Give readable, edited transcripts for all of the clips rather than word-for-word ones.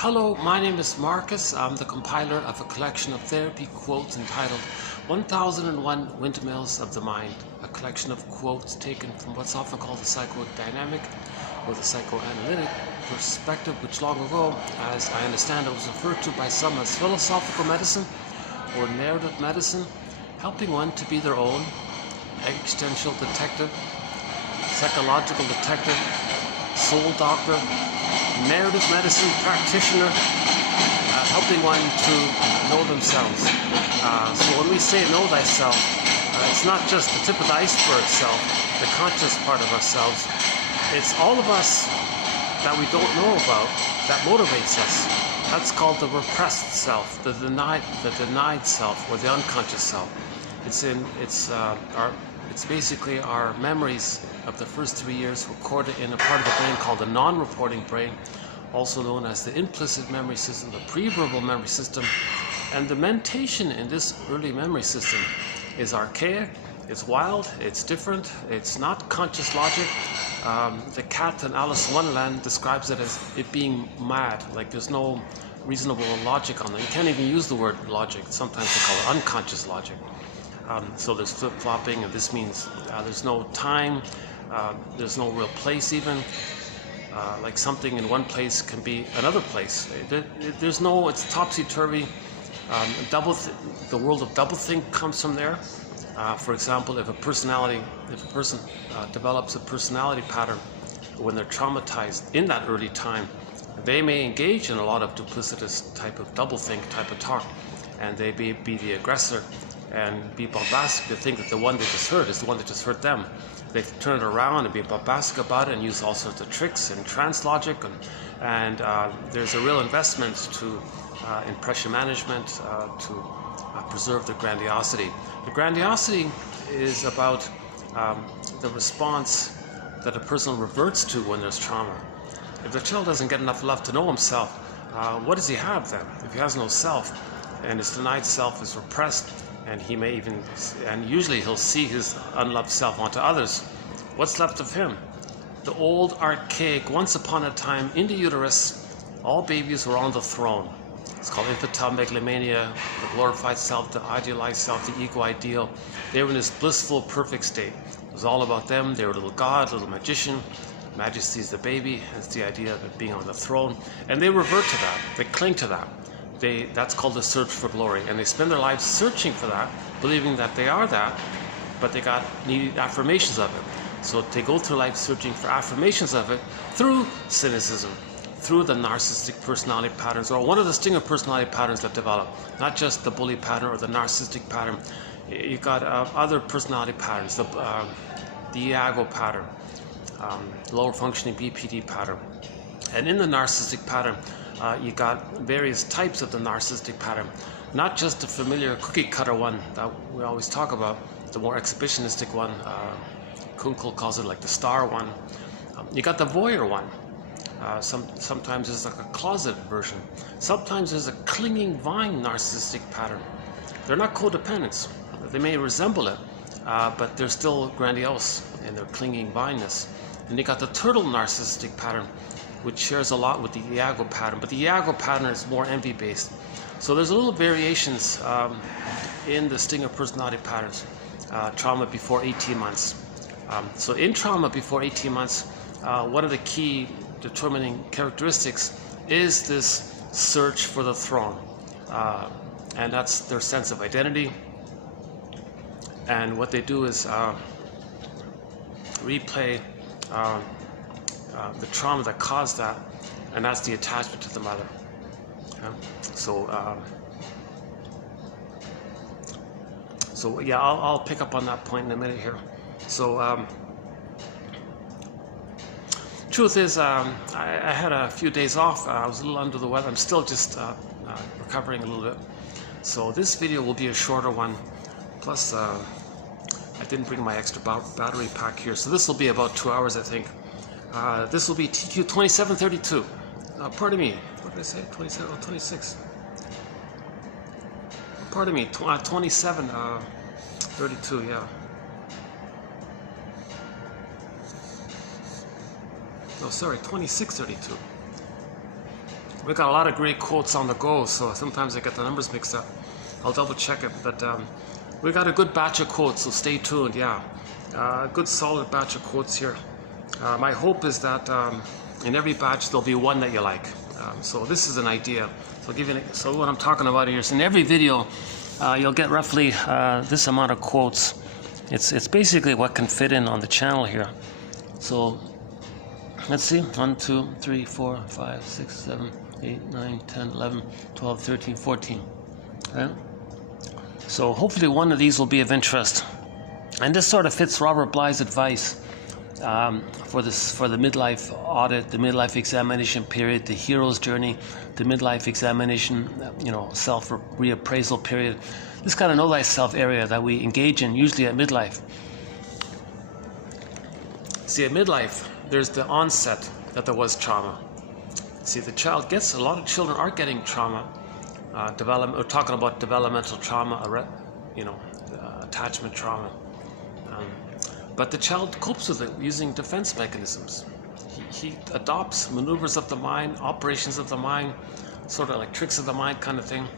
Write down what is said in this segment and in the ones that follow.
Hello, my name is Marcus. I'm the compiler of a collection of therapy quotes entitled 1001 Windmills of the Mind, a collection of quotes taken from what's often called the psychodynamic or the psychoanalytic perspective, which long ago, as I understand it, was referred to by some as philosophical medicine or narrative medicine, helping one to be their own existential detective, psychological detective, soul doctor, narrative medicine practitioner, helping one to know themselves. So when we say know thyself, it's not just the tip of the iceberg self, the conscious part of ourselves. It's all of us that we don't know about that motivates us. That's called the repressed self, the denied self, or the unconscious self. It's basically our memories of the first 3 years recorded in a part of the brain called the non-reporting brain, also known as the implicit memory system, the pre-verbal memory system. And the mentation in this early memory system is archaic, it's wild, it's different, it's not conscious logic. The cat in Alice in Wonderland describes it as it being mad, like there's no reasonable logic on it. You can't even use the word logic. Sometimes they call it unconscious logic. So there's flip-flopping, and this means there's no time, there's no real place even. Like something in one place can be another place. It's topsy-turvy. The world of doublethink comes from there. For example, if a person develops a personality pattern when they're traumatized in that early time, they may engage in a lot of duplicitous type of doublethink type of talk, and they be the aggressor and be bombastic to think that the one they just hurt is the one that just hurt them. They turn it around and be bombastic about it and use all sorts of tricks and trance logic, and there's a real investment to in pressure management to preserve the grandiosity. The grandiosity is about the response that a person reverts to when there's trauma. If the child doesn't get enough love to know himself, what does he have then? If he has no self, and his denied self is repressed, and usually he'll see his unloved self onto others. What's left of him? The old, archaic, once upon a time, in the uterus, all babies were on the throne. It's called infantile megalomania, the glorified self, the idealized self, the ego ideal. They were in this blissful, perfect state. It was all about them. They were a little god, a little magician. Majesty is the baby. It's the idea of it being on the throne. And they revert to that. They cling to that. That's called the search for glory, and they spend their lives searching for that, believing that they are that, but they need affirmations of it. So they go through life searching for affirmations of it through cynicism, through the narcissistic personality patterns, or one of the stinger personality patterns that develop, not just the bully pattern or the narcissistic pattern. You've got other personality patterns, the Iago pattern, lower functioning BPD pattern, and in the narcissistic pattern, you got various types of the narcissistic pattern, not just the familiar cookie cutter one that we always talk about, the more exhibitionistic one. Kunkel calls it like the star one. You got the voyeur one. Sometimes there's like a closet version. Sometimes there's a clinging vine narcissistic pattern. They're not codependents. They may resemble it, but they're still grandiose in their clinging vineness. And you got the turtle narcissistic pattern, which shares a lot with the Iago pattern, but the Iago pattern is more envy-based. So there's a little variations in the stinger personality patterns. Trauma before 18 months. So in trauma before 18 months, one of the key determining characteristics is this search for the throne. And that's their sense of identity. And what they do is replay the trauma that caused that, and that's the attachment to the mother. Okay? So yeah, I'll pick up on that point in a minute here. So truth is, I had a few days off. I was a little under the weather. I'm still just recovering a little bit. So this video will be a shorter one. Plus, I didn't bring my extra battery pack here, so this will be about 2 hours, I think. This will be TQ 2732. Pardon me, what did I say? 27 or 26? Pardon me, 2732, yeah. No, sorry, 2632. We got a lot of great quotes on the go, so sometimes I get the numbers mixed up. I'll double check it, but we got a good batch of quotes, so stay tuned. Yeah, a good solid batch of quotes here. My hope is that in every batch there'll be one that you like. So this is an idea. So what I'm talking about here is in every video you'll get roughly this amount of quotes. It's basically what can fit in on the channel here. So let's see, 1, 2, 3, 4, 5, 6, 7, 8, 9, 10, 11, 12, 13, 14. Okay? So hopefully one of these will be of interest. And this sort of fits Robert Bly's advice for the midlife audit, the midlife examination period, the hero's journey, the midlife examination, self reappraisal period. This kind of know thyself area that we engage in usually at midlife. See, at midlife, there's the onset that there was trauma. See, the child gets, a lot of children are getting trauma. We're talking about developmental trauma, attachment trauma. But the child copes with it using defense mechanisms. He adopts maneuvers of the mind, operations of the mind, sort of like tricks of the mind kind of thing.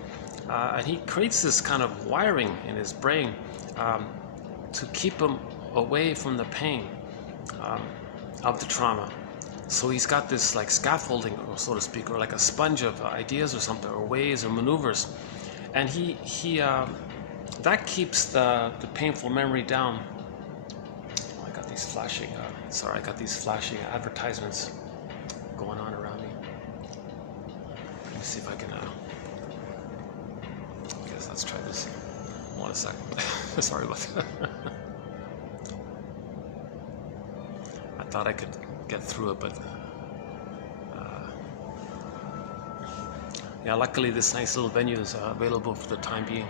And he creates this kind of wiring in his brain to keep him away from the pain of the trauma. So he's got this like scaffolding, so to speak, or like a sponge of ideas or something, or ways or maneuvers. And that keeps the painful memory down. I got these flashing advertisements going on around me. Let me see if I can let's try this. Hold on a second. Sorry about that. I thought I could get through it, but yeah, luckily this nice little venue is available for the time being.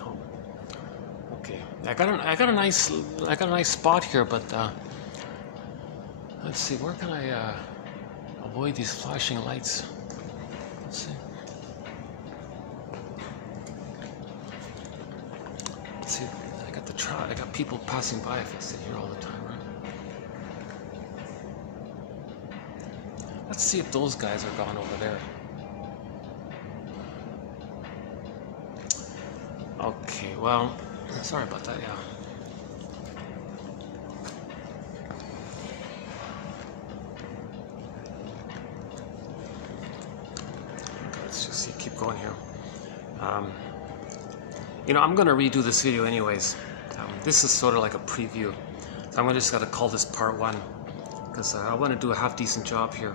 Oh, okay. I got a nice spot here, but let's see, where can I avoid these flashing lights? Let's see. I got people passing by if I sit here all the time, right? Let's see if those guys are gone over there. Okay, well, sorry about that, yeah. Okay, let's just see, keep going here. I'm going to redo this video anyways. This is sort of like a preview. So I'm just got to call this part 1 because I want to do a half-decent job here.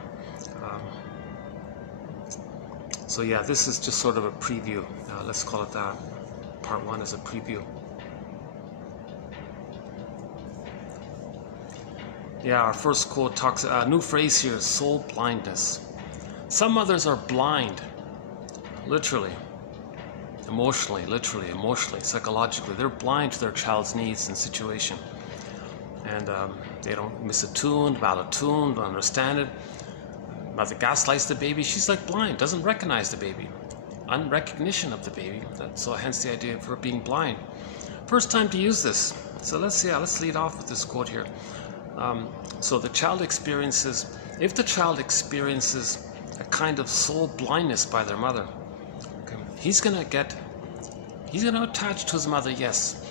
So yeah, this is just sort of a preview. Let's call it that. Part 1 is a preview. Yeah, our first quote talks, new phrase here, soul blindness. Some mothers are blind, literally. Emotionally, literally, emotionally, psychologically. They're blind to their child's needs and situation. And they don't misattuned, malattuned, don't understand it. Mother gaslights the baby. She's like blind, doesn't recognize the baby. Unrecognition of the baby. So hence the idea of her being blind. First time to use this. So let's lead off with this quote here. So the child experiences, if the child experiences a kind of soul blindness by their mother, he's going to attach to his mother, yes,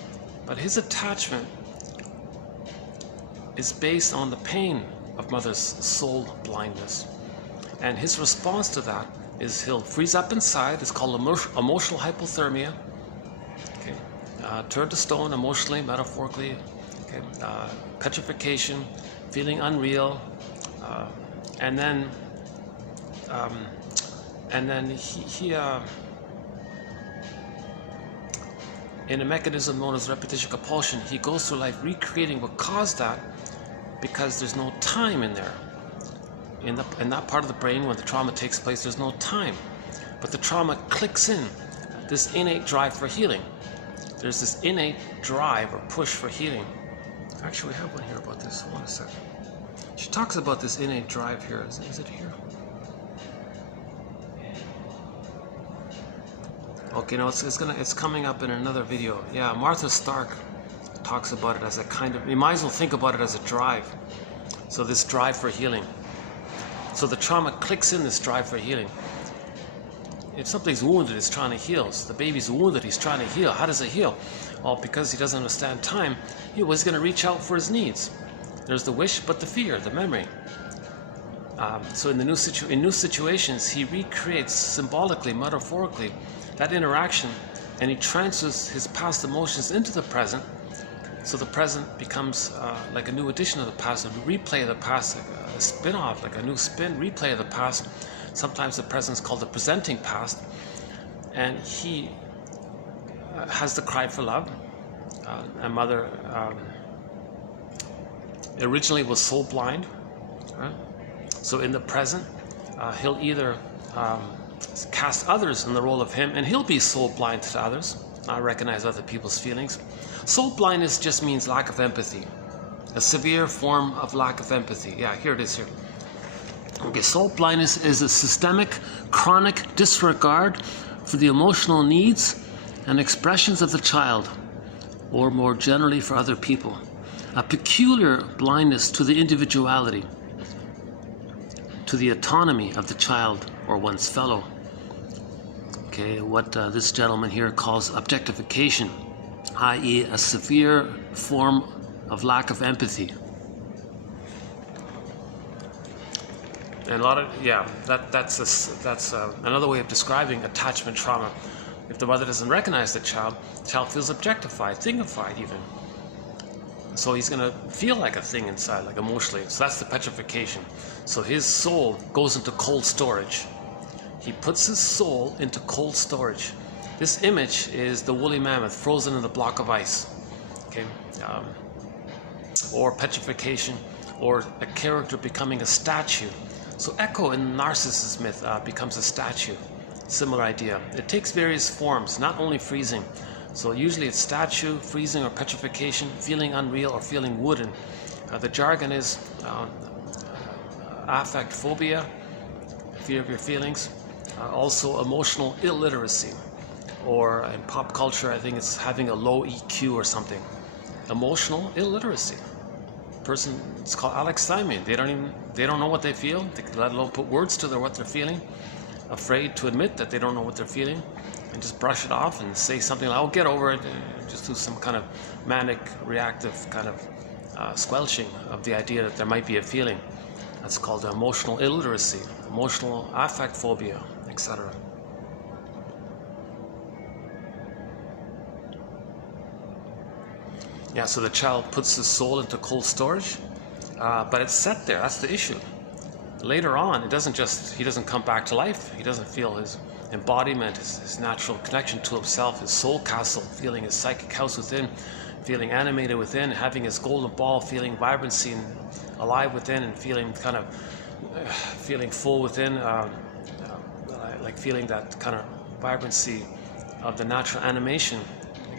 but his attachment is based on the pain of mother's soul blindness. And his response to that is he'll freeze up inside. It's called emotional hypothermia. Okay, turn to stone emotionally, metaphorically. Okay, petrification, feeling unreal, and then he in a mechanism known as repetition compulsion, he goes through life recreating what caused that because there's no time in there. In that part of the brain when the trauma takes place, there's no time. But the trauma clicks in, this innate drive for healing. There's this innate drive or push for healing. Actually, we have one here about this. Hold on a second. She talks about this innate drive here. Is it here? Okay, no, it's coming up in another video. Yeah, Martha Stark talks about it as a kind of, you might as well think about it as a drive. So this drive for healing. So the trauma clicks in this drive for healing. If something's wounded, it's trying to heal. So the baby's wounded, he's trying to heal. How does it heal? Well, because he doesn't understand time, he was going to reach out for his needs. There's the wish, but the fear, the memory. So in new situations, he recreates symbolically, metaphorically, that interaction, and he transfers his past emotions into the present. So the present becomes like a new edition of the past, a replay of the past, a spin-off, like a new replay of the past. Sometimes the present is called the presenting past. And he has the cry for love. A mother originally was soul blind. Right? So in the present, he'll either cast others in the role of him, and he'll be soul blind to others, not recognize other people's feelings. Soul blindness just means lack of empathy, a severe form of lack of empathy. Yeah, here it is here. Okay, soul blindness is a systemic, chronic disregard for the emotional needs and expressions of the child, or more generally for other people. A peculiar blindness to the individuality, to the autonomy of the child or one's fellow. Okay, what this gentleman here calls objectification, i.e. a severe form of lack of empathy. And a lot of, yeah, that's another way of describing attachment trauma. If the mother doesn't recognize the child feels objectified, thingified even. So he's going to feel like a thing inside, like emotionally. So that's the petrification. So his soul goes into cold storage. He puts his soul into cold storage. This image is the woolly mammoth frozen in the block of ice. Okay, or petrification, or a character becoming a statue. So Echo in Narcissus myth becomes a statue. Similar idea. It takes various forms, not only freezing. So usually it's statue, freezing, or petrification, feeling unreal or feeling wooden. The jargon is affect phobia, fear of your feelings. Also emotional illiteracy, or in pop culture I think it's having a low EQ or something. Emotional illiteracy. Person, it's called alexithymia. They don't know what they feel, let alone put words to what they're feeling. Afraid to admit that they don't know what they're feeling, and just brush it off and say something like, "Oh, get over it," and just do some kind of manic, reactive kind of squelching of the idea that there might be a feeling. That's called emotional illiteracy, emotional affect phobia, etc. Yeah, so the child puts his soul into cold storage, but it's set there. That's the issue. Later on, he doesn't come back to life. He doesn't feel his embodiment, his natural connection to himself, his soul castle, feeling his psychic house within, feeling animated within, having his golden ball, feeling vibrancy and alive within, and feeling kind of feeling full within, like feeling that kind of vibrancy of the natural animation,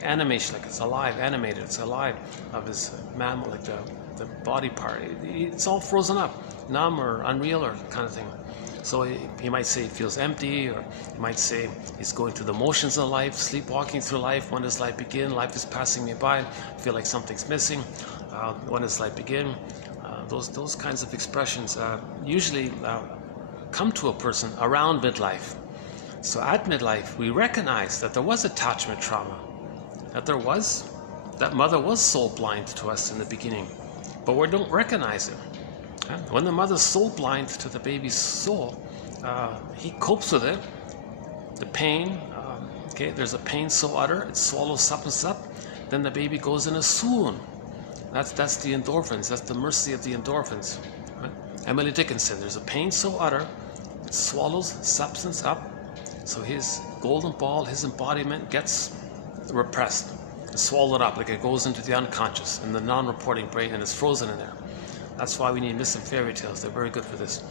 like it's alive, animated, it's alive of his mammal, like the body part. It's all frozen up, numb or unreal or kind of thing. So he might say he feels empty, or he might say he's going through the motions of life, sleepwalking through life. When does life begin? Life is passing me by. I feel like something's missing. When does life begin? Those kinds of expressions usually come to a person around midlife. So at midlife, we recognize that there was attachment trauma, that mother was soul blind to us in the beginning, but we don't recognize it. When the mother's soul blind to the baby's soul, he copes with it, the pain. Okay, there's a pain so utter, it swallows substance up, then the baby goes in a swoon. That's the endorphins, that's the mercy of the endorphins. Right? Emily Dickinson, there's a pain so utter, it swallows substance up, so his golden ball, his embodiment gets repressed, it's swallowed up, like it goes into the unconscious, in the non-reporting brain, and it's frozen in there. That's why we need myths and fairy tales. They're very good for this.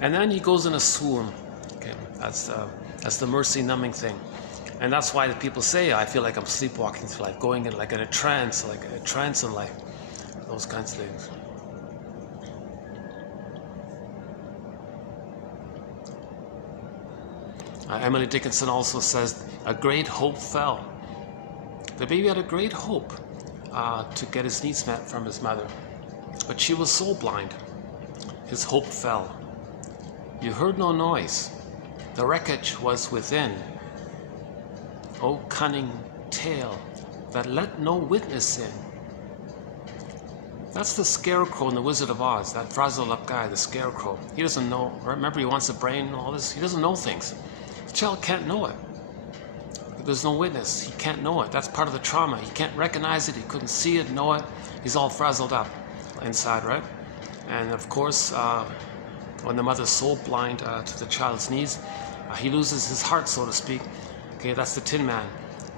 And then he goes in a swoon. Okay, that's the mercy numbing thing. And that's why the people say, I feel like I'm sleepwalking through life, going in like in a trance in life. Those kinds of things. Emily Dickinson also says, a great hope fell. The baby had a great hope to get his needs met from his mother. But she was soul blind. His hope fell. You heard no noise. The wreckage was within. O cunning tale that let no witness in. That's the scarecrow in The Wizard of Oz, that frazzled up guy, the scarecrow. He doesn't know, remember he wants a brain and all this? He doesn't know things. The child can't know it. There's no witness, he can't know it. That's part of the trauma. He can't recognize it, he couldn't see it, know it. He's all frazzled up inside, right? And of course, when the mother's so blind to the child's needs, he loses his heart, so to speak. Okay, that's the Tin Man.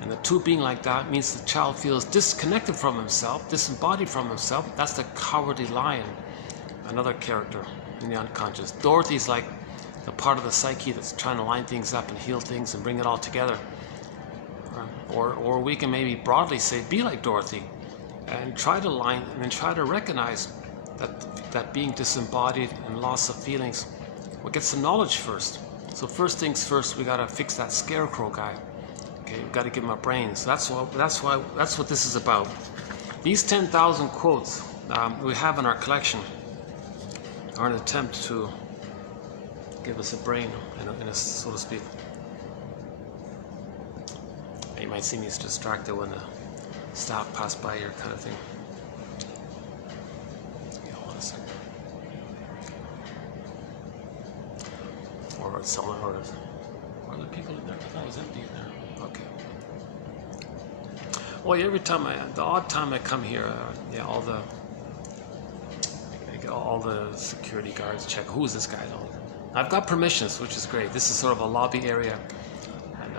And the two being like that means the child feels disconnected from himself, disembodied from himself. That's the cowardly lion, another character in the unconscious. Dorothy's like the part of the psyche that's trying to line things up and heal things and bring it all together. Or we can maybe broadly say, be like Dorothy and try to line and try to recognize that being disembodied and loss of feelings, well, get some knowledge first. So first things first, we gotta fix that scarecrow guy. Okay, we gotta give him a brain. So that's what this is about. These 10,000 quotes we have in our collection are an attempt to give us a brain, in a so to speak. You might see me as distracted when the staff pass by here, kind of thing. Hold on a second. Or someone, or are there people in there? I thought it was empty in there. Okay. Well, yeah, every time the odd time I come here, yeah, all the security guards check who is this guy. I've got permissions, which is great. This is sort of a lobby area, and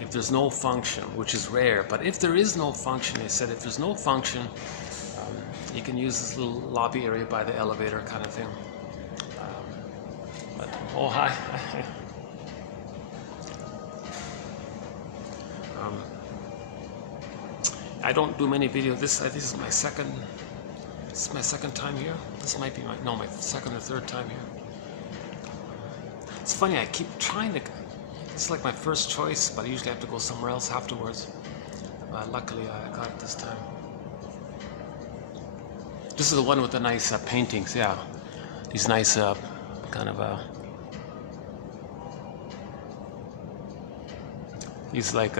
if there's no function, which is rare, but if there is no function, they said if there's no function, you can use this little lobby area by the elevator, kind of thing. But oh hi. I don't do many videos. This is my second. This is my second time here. This might be my second or third time here. It's funny. I keep trying to. It's like my first choice, but I usually have to go somewhere else afterwards. Luckily, I got it this time. This is the one with the nice paintings. Yeah, these nice kind of these like.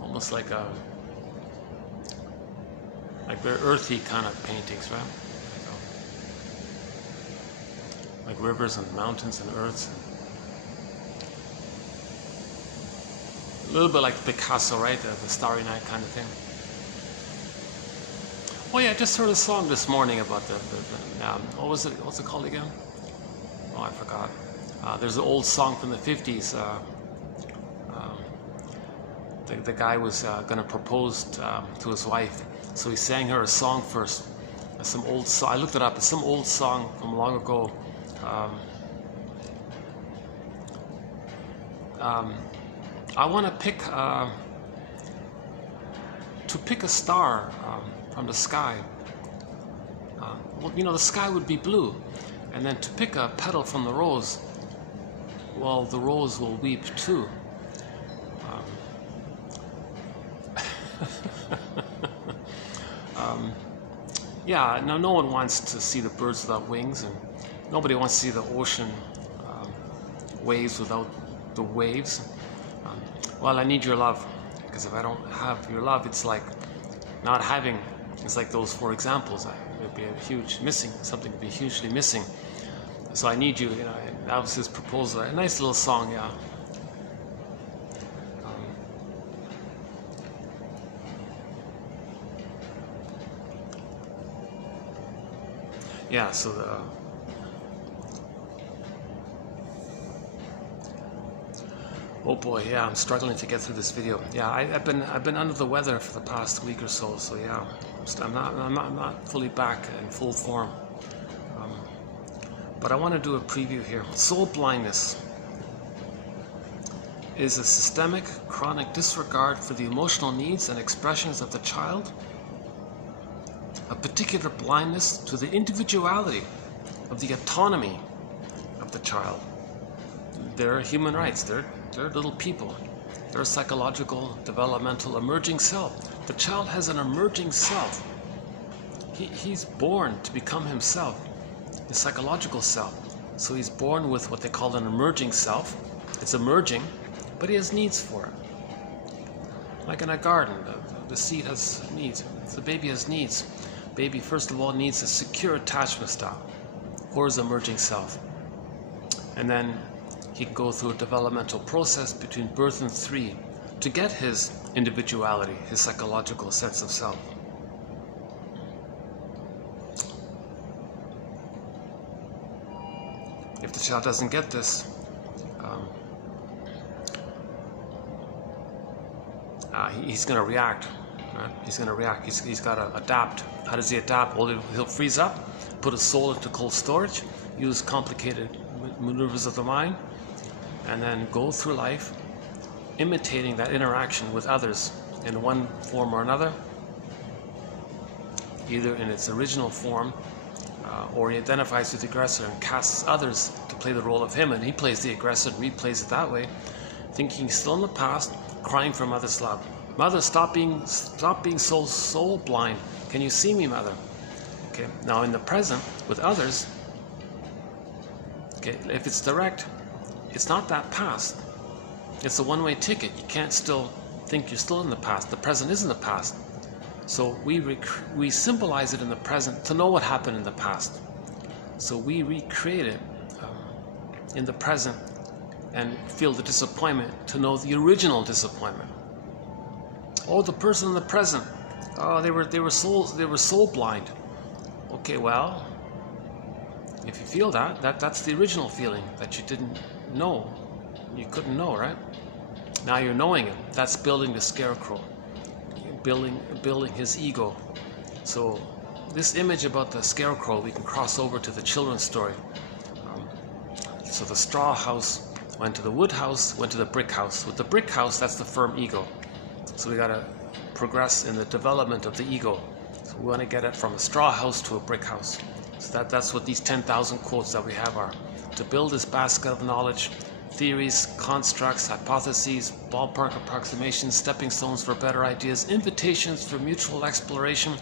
Almost like very earthy kind of paintings, right? Like rivers and mountains and earths. A little bit like Picasso, right? The Starry Night kind of thing. Oh yeah, I just heard a song this morning about what was it? What's it called again? Oh, I forgot. There's an old song from the 50s. The guy was going to propose to his wife, so he sang her a song first. Some old song. I looked it up. It's some old song from long ago. I want to pick a star from the sky. Well, you know, the sky would be blue, and then to pick a petal from the rose, well, the rose will weep too. Yeah, no one wants to see the birds without wings, and nobody wants to see the ocean waves without the waves. Well, I need your love, because if I don't have your love, it's like not having. It's like those 4 examples. It would be a huge missing. Something would be hugely missing. So I need you. You know, that was his proposal. A nice little song, yeah. Yeah, so oh boy, yeah, I'm struggling to get through this video. Yeah, I've been under the weather for the past week or so. So yeah, I'm not fully back in full form. But I want to do a preview here. Soul blindness is a systemic, chronic disregard for the emotional needs and expressions of the child. A particular blindness to the individuality of the autonomy of the child. They're human rights. They're little people. They're a psychological, developmental, emerging self. The child has an emerging self. He's born to become himself, his psychological self. So he's born with what they call an emerging self. It's emerging, but he has needs for it. Like in a garden, the seed has needs. The baby has needs. Baby, first of all, needs a secure attachment style for his emerging self. And then he can go through a developmental process between birth and 3 to get his individuality, his psychological sense of self. If the child doesn't get this, he's going to react. Right? He's going to react. He's got to adapt. How does he adapt? Well, he'll freeze up, put his soul into cold storage, use complicated maneuvers of the mind, and then go through life imitating that interaction with others in one form or another, either in its original form, or he identifies with the aggressor and casts others to play the role of him, and he plays the aggressor and replays it that way, thinking he's still in the past, crying for mother's love. Mother, stop being so soul blind. Can you see me, mother? Okay. Now in the present with others, okay, if it's direct, it's not that past. It's a one-way ticket. You can't still think you're still in the past. The present isn't the past. So we symbolize it in the present to know what happened in the past. So we recreate it in the present and feel the disappointment to know the original disappointment. Oh, the person in the present. Oh, they were soul blind. Okay, well, if you feel that's the original feeling that you didn't know, you couldn't know, right? Now you're knowing it. That's building the scarecrow, building his ego. So this image about the scarecrow, we can cross over to the children's story. So the straw house went to the wood house, went to the brick house. With the brick house, that's the firm ego. So we got to progress in the development of the ego. So we want to get it from a straw house to a brick house. So that's what these 10,000 quotes that we have are. To build this basket of knowledge, theories, constructs, hypotheses, ballpark approximations, stepping stones for better ideas, invitations for mutual exploration.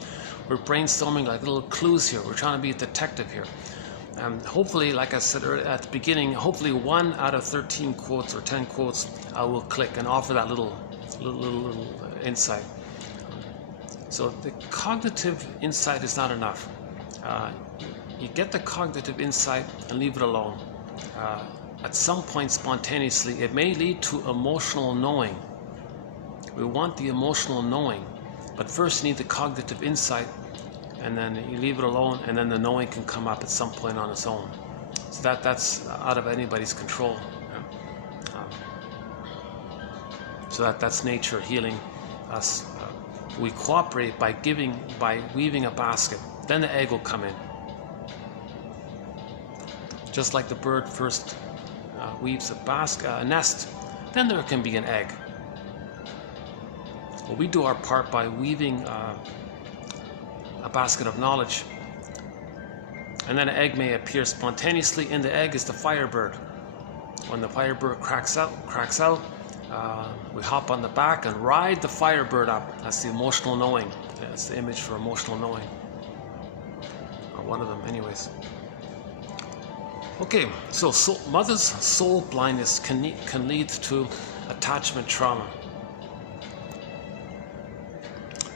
We're brainstorming like little clues here. We're trying to be a detective here. Hopefully, like I said at the beginning, hopefully 1 out of 13 quotes or 10 quotes I will click and offer that little insight. So the cognitive insight is not enough. You get the cognitive insight and leave it alone. At some point spontaneously, it may lead to emotional knowing. We want the emotional knowing, but first you need the cognitive insight, and then you leave it alone, and then the knowing can come up at some point on its own. So that's out of anybody's control. So that's nature healing us. We cooperate by weaving a basket. Then the egg will come in. Just like the bird first weaves a nest, then there can be an egg. Well, we do our part by weaving a basket of knowledge, and then an egg may appear spontaneously. In the egg is the firebird. When the firebird cracks out, we hop on the back and ride the firebird up. That's the emotional knowing. That's the image for emotional knowing, or one of them, anyways. Okay, so mother's soul blindness can lead to attachment trauma.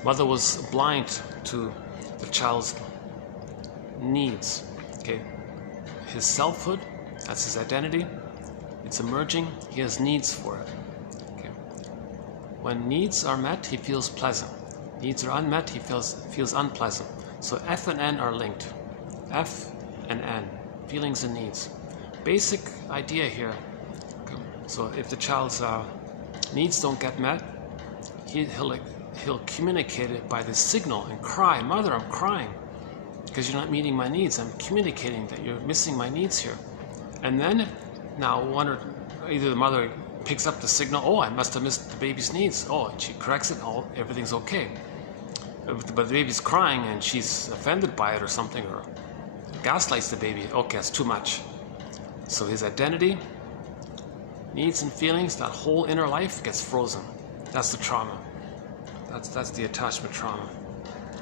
Mother was blind to the child's needs. Okay, his selfhood, that's his identity. It's emerging. He has needs for it. Okay, when needs are met, he feels pleasant. Needs are unmet, he feels unpleasant. So F and N are linked. F and N. Feelings and needs. Basic idea here. Okay. So if the child's needs don't get met, he'll communicate it by this signal and cry, "Mother, I'm crying because you're not meeting my needs. I'm communicating that you're missing my needs here." And then now either the mother picks up the signal, "Oh, I must have missed the baby's needs." Oh, and she corrects it. Oh, everything's okay. But the baby's crying and she's offended by it or something, or gaslights the baby. Okay, it's too much. So his identity, needs and feelings, that whole inner life gets frozen. That's the trauma. That's the attachment trauma.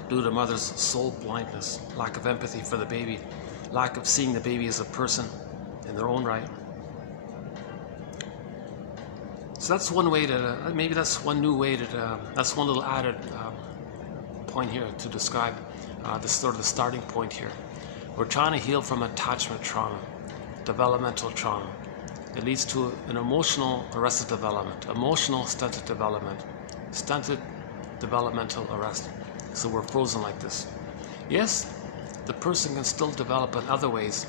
Due to mother's soul blindness, lack of empathy for the baby, lack of seeing the baby as a person in their own right. So that's one way to, maybe that's one new way to, that's one little added point here to describe this sort of the starting point here. We're trying to heal from attachment trauma, developmental trauma. It leads to an emotional arrested development, emotional stunted development, stunted developmental arrest. So we're frozen like this. Yes, the person can still develop in other ways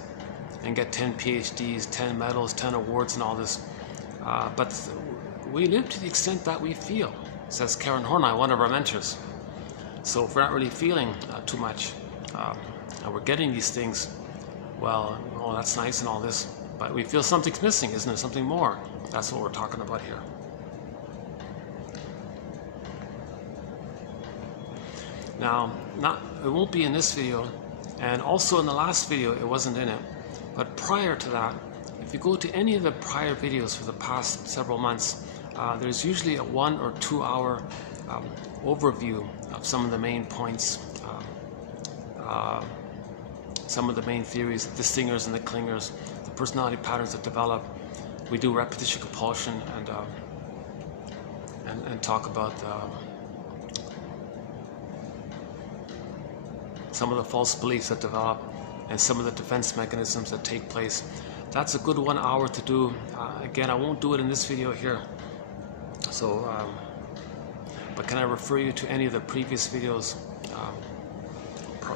and get 10 PhDs, 10 medals, 10 awards and all this, but we live to the extent that we feel, says Karen Horney, one of our mentors. So if we're not really feeling too much, and we're getting these things, well, oh, that's nice and all this, but we feel something's missing, isn't there? Something more. That's what we're talking about here. Now, it won't be in this video, and also in the last video it wasn't in it, but prior to that, if you go to any of the prior videos for the past several months, there's usually a 1 or 2 hour overview of some of the main points, some of the main theories, the stingers and the clingers, the personality patterns that develop. We do repetition compulsion and talk about some of the false beliefs that develop and some of the defense mechanisms that take place. That's a good 1 hour to do. Again, I won't do it in this video here. So, but can I refer you to any of the previous videos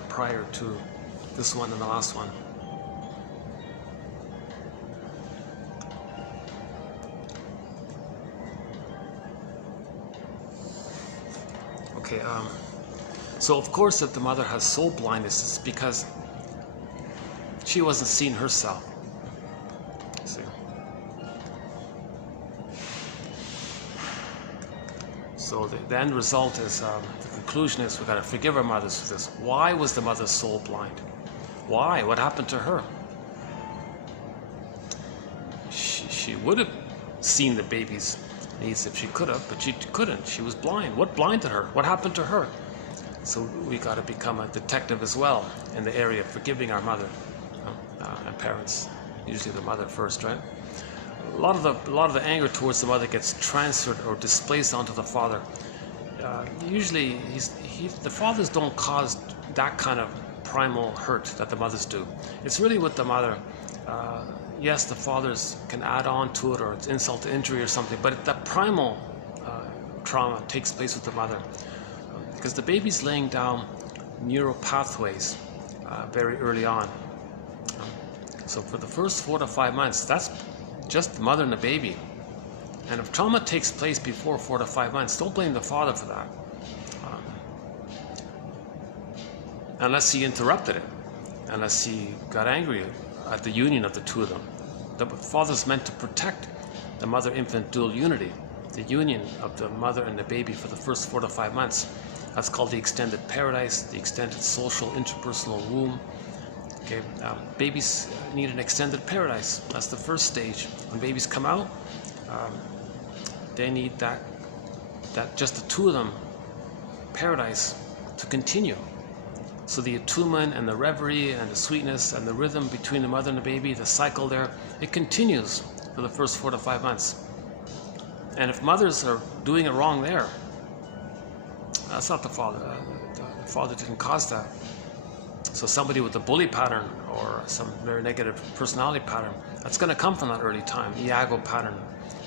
prior to this one and the last one? Okay, so of course if the mother has soul blindness, it's because she wasn't seeing herself. See? So the end result is, the conclusion is, we've got to forgive our mothers for this. Why was the mother's soul blind? Why? What happened to her? She would have seen the baby's needs if she could have, but she couldn't. She was blind. What blinded her? What happened to her? So we got to become a detective as well in the area of forgiving our mother and parents. Usually the mother first, right? A lot of the anger towards the mother gets transferred or displaced onto the father. Usually, the fathers don't cause that kind of primal hurt that the mothers do. It's really with the mother. Yes, the fathers can add on to it, or it's insult to injury or something, but that primal trauma takes place with the mother. Because the baby's laying down neural pathways very early on. So for the first 4 to 5 months, that's just the mother and the baby. And if trauma takes place before 4 to 5 months, don't blame the father for that. Unless he interrupted it, unless he got angry at the union of the two of them. The father's meant to protect the mother-infant dual unity, the union of the mother and the baby for the first 4 to 5 months. That's called the extended paradise, the extended social interpersonal womb. Okay, babies need an extended paradise. That's the first stage. When babies come out, they need that just the two of them paradise to continue. So the attunement and the reverie and the sweetness and the rhythm between the mother and the baby, the cycle there, it continues for the first 4 to 5 months. And if mothers are doing it wrong there, that's not the father. The father didn't cause that. So somebody with a bully pattern or some very negative personality pattern, that's going to come from that early time. Iago pattern,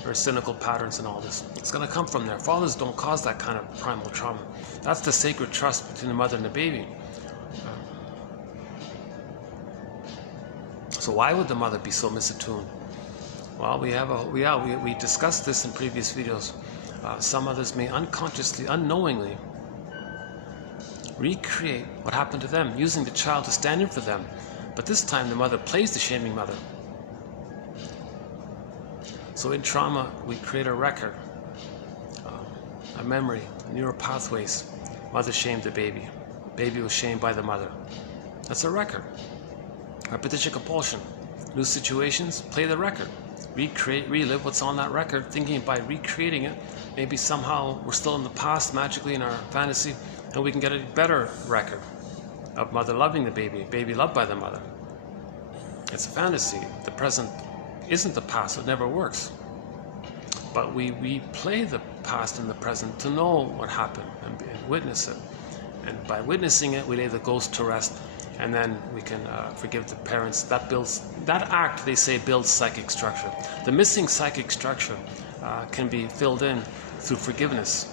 very cynical patterns and all this. It's going to come from there. Fathers don't cause that kind of primal trauma. That's the sacred trust between the mother and the baby. So why would the mother be so misattuned? Well, we discussed this in previous videos. Some mothers may unconsciously, unknowingly recreate what happened to them, using the child to stand in for them. But this time the mother plays the shaming mother. So in trauma, we create a record, a memory, neural pathways. Mother shamed the baby. Baby was shamed by the mother. That's a record. Repetition compulsion. New situations, play the record. relive what's on that record, thinking by recreating it, maybe somehow we're still in the past magically in our fantasy, and we can get a better record of mother loving the baby loved by the mother. It's a fantasy. The present isn't the past, it never works. But we replay the past and the present to know what happened and witness it. And by witnessing it, we lay the ghost to rest, and then we can forgive the parents. That act, they say, builds psychic structure. The missing psychic structure can be filled in through forgiveness.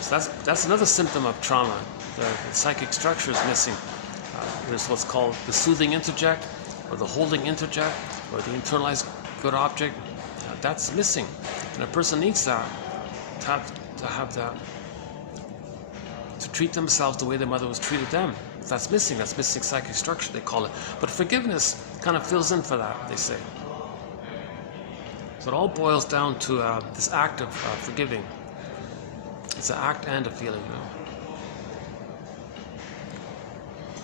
So that's another symptom of trauma. The psychic structure is missing. There's what's called the soothing interject, or the holding interject, or the internalized good object. That's missing, and a person needs that to have that, to treat themselves the way their mother was treated them. That's missing psychic structure, they call it. But forgiveness kind of fills in for that, they say. So it all boils down to this act of forgiving. It's an act and a feeling.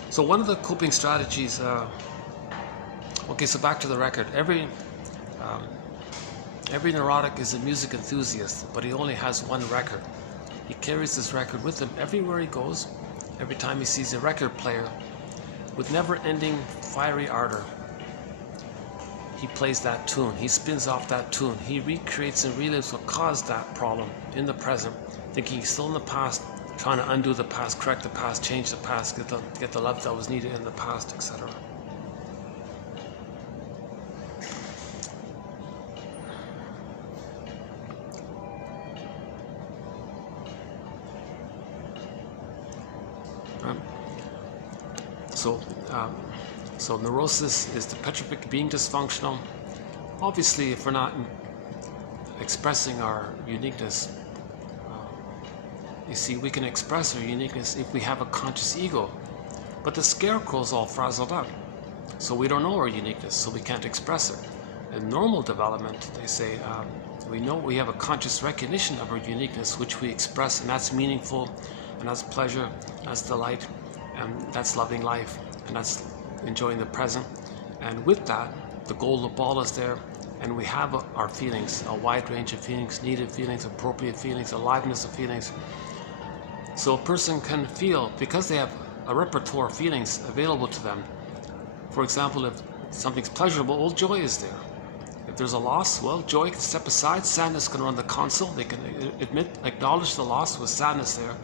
So one of the coping strategies, okay, so back to the record. Every neurotic is a music enthusiast, but he only has one record. He carries this record with him everywhere he goes, every time he sees a record player, with never-ending fiery ardor. He plays that tune, he spins off that tune, he recreates and relives what caused that problem in the present, thinking he's still in the past, trying to undo the past, correct the past, change the past, get the love that was needed in the past, etc. So neurosis is the petrific being dysfunctional. Obviously, if we're not expressing our uniqueness, you see, we can express our uniqueness if we have a conscious ego. But the scarecrow's all frazzled up, so we don't know our uniqueness, so we can't express it. In normal development, they say, we know we have a conscious recognition of our uniqueness, which we express, and that's meaningful, and that's pleasure, that's delight, and that's loving life, and that's enjoying the present. And with that, the golden ball is there, and we have our feelings, a wide range of feelings, needed feelings, appropriate feelings, aliveness of feelings. So a person can feel, because they have a repertoire of feelings available to them. For example, if something's pleasurable, well, joy is there. If there's a loss, well, joy can step aside, sadness can run the console, they can acknowledge the loss with sadness there.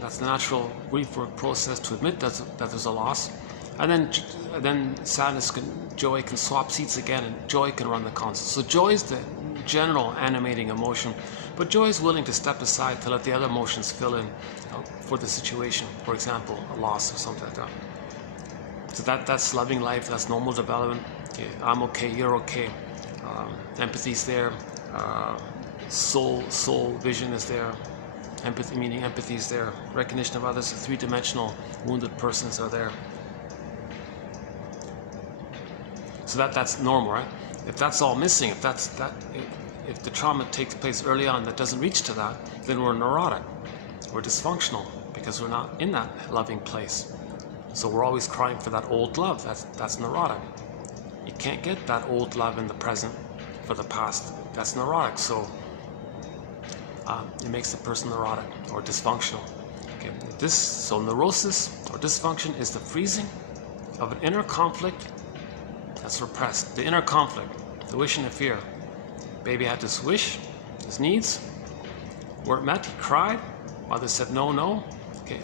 That's the natural grief work process, to admit that there's a loss. And then joy can swap seats again, and joy can run the console. So joy is the general animating emotion, but joy is willing to step aside to let the other emotions fill in for the situation. For example, a loss or something like that. So that's loving life, that's normal development. Okay, I'm okay, you're okay. Empathy's there. Soul vision is there. Empathy, meaning empathy, is there. Recognition of others, three-dimensional wounded persons are there. So that's normal, right? If that's all missing, if the trauma takes place early on that doesn't reach to that, then we're neurotic. We're dysfunctional because we're not in that loving place. So we're always crying for that old love. That's neurotic. You can't get that old love in the present for the past. That's neurotic. So it makes the person neurotic or dysfunctional. Okay. So neurosis or dysfunction is the freezing of an inner conflict that's repressed. The inner conflict, the wish and the fear. Baby had this wish, his needs weren't met. He cried. Mother said no. Okay.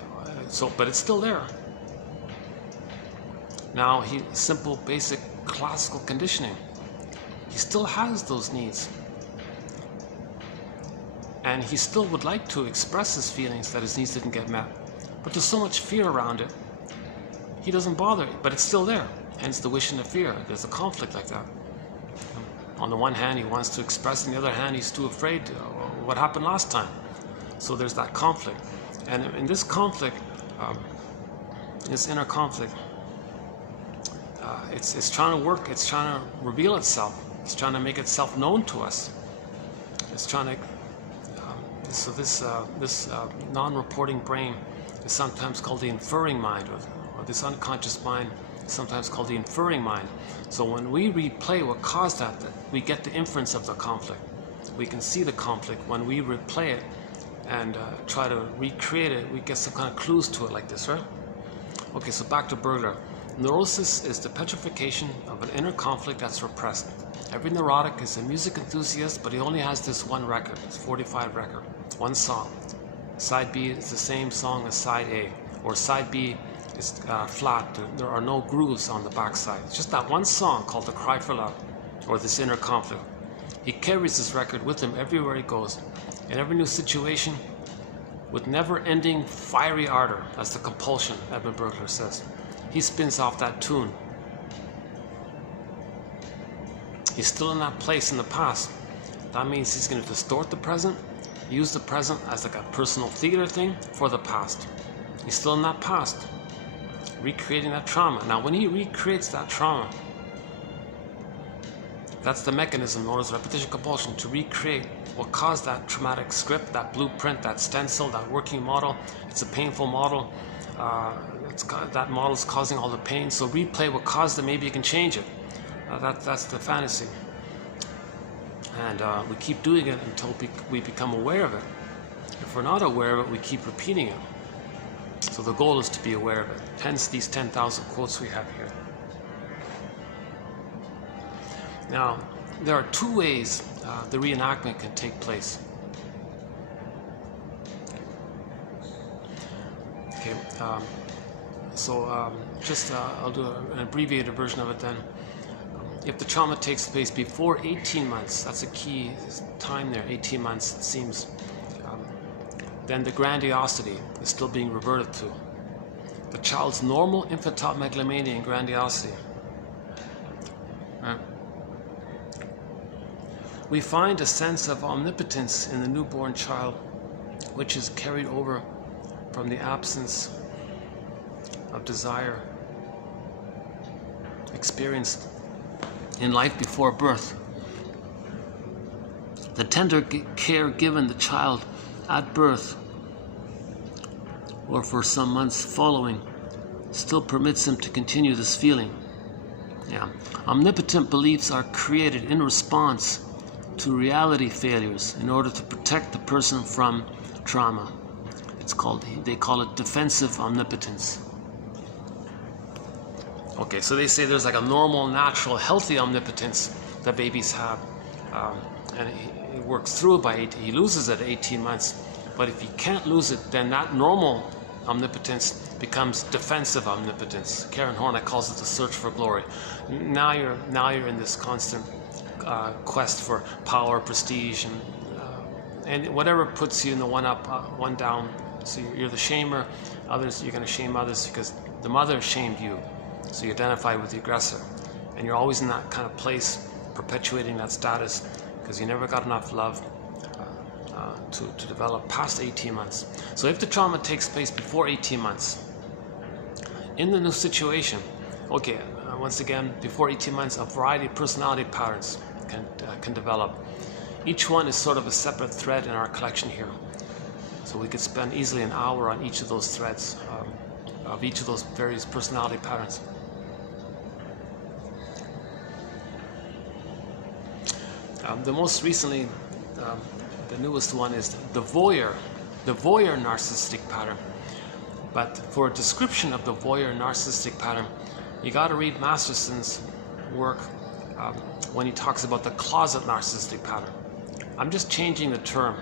But it's still there. Now simple, basic, classical conditioning. He still has those needs. And he still would like to express his feelings that his needs didn't get met. But there's so much fear around it, he doesn't bother, but it's still there. Hence the wish and the fear. There's a conflict like that. On the one hand, he wants to express, on the other hand, he's too afraid of what happened last time. So there's that conflict. And in this conflict, this inner conflict, it's trying to work, it's trying to reveal itself. It's trying to make itself known to us. It's trying to So this non-reporting brain is sometimes called the inferring mind, or this unconscious mind sometimes called the inferring mind. So when we replay what caused that, we get the inference of the conflict. We can see the conflict. When we replay it and try to recreate it, we get some kind of clues to it like this, right? Okay, so back to Burglar. Neurosis is the petrification of an inner conflict that's repressed. Every neurotic is a music enthusiast, but he only has this one record. It's 45 record, one song. Side B is the same song as side A, or side B is flat. There are no grooves on the backside. It's just that one song called The Cry for Love, or this inner conflict. He carries this record with him everywhere he goes, in every new situation, with never-ending fiery ardor. That's the compulsion, Edmund Burglar says. He spins off that tune. He's still in that place in the past. That means he's going to distort the present, use the present as like a personal theater thing for the past. He's still in that past, recreating that trauma. Now, when he recreates that trauma, that's the mechanism known as repetition compulsion, to recreate what caused that traumatic script, that blueprint, that stencil, that working model. It's a painful model. That model is causing all the pain. So replay what caused it. Maybe you can change it. That's the fantasy. And we keep doing it until we become aware of it. If we're not aware of it, we keep repeating it. So the goal is to be aware of it. Hence these 10,000 quotes we have here. Now, there are two ways the reenactment can take place. Okay, I'll do an abbreviated version of it then. If the trauma takes place before 18 months, that's a key time there, 18 months it seems, then the grandiosity is still being reverted to. The child's normal infantile megalomania and grandiosity. Right? We find a sense of omnipotence in the newborn child, which is carried over from the absence of desire experienced in life before birth. The tender care given the child at birth or for some months following still permits him to continue this feeling. Yeah. Omnipotent beliefs are created in response to reality failures in order to protect the person from trauma. They call it defensive omnipotence. Okay, so they say there's like a normal, natural, healthy omnipotence that babies have, and he works through it by 18. He loses it at 18 months, but if he can't lose it, then that normal omnipotence becomes defensive omnipotence. Karen Horney calls it the search for glory. Now you're in this constant quest for power, prestige, and whatever puts you in the one up, one down. So you're the shamer. Others, you're going to shame others because the mother shamed you. So you identify with the aggressor, and you're always in that kind of place, perpetuating that status, because you never got enough love to develop past 18 months. So if the trauma takes place before 18 months, in the new situation, okay, once again, before 18 months, a variety of personality patterns can develop. Each one is sort of a separate thread in our collection here. So we could spend easily an hour on each of those threads, of each of those various personality patterns. The most recently, the newest one is the voyeur narcissistic pattern. But for a description of the voyeur narcissistic pattern, you got to read Masterson's work when he talks about the closet narcissistic pattern. I'm just changing the term.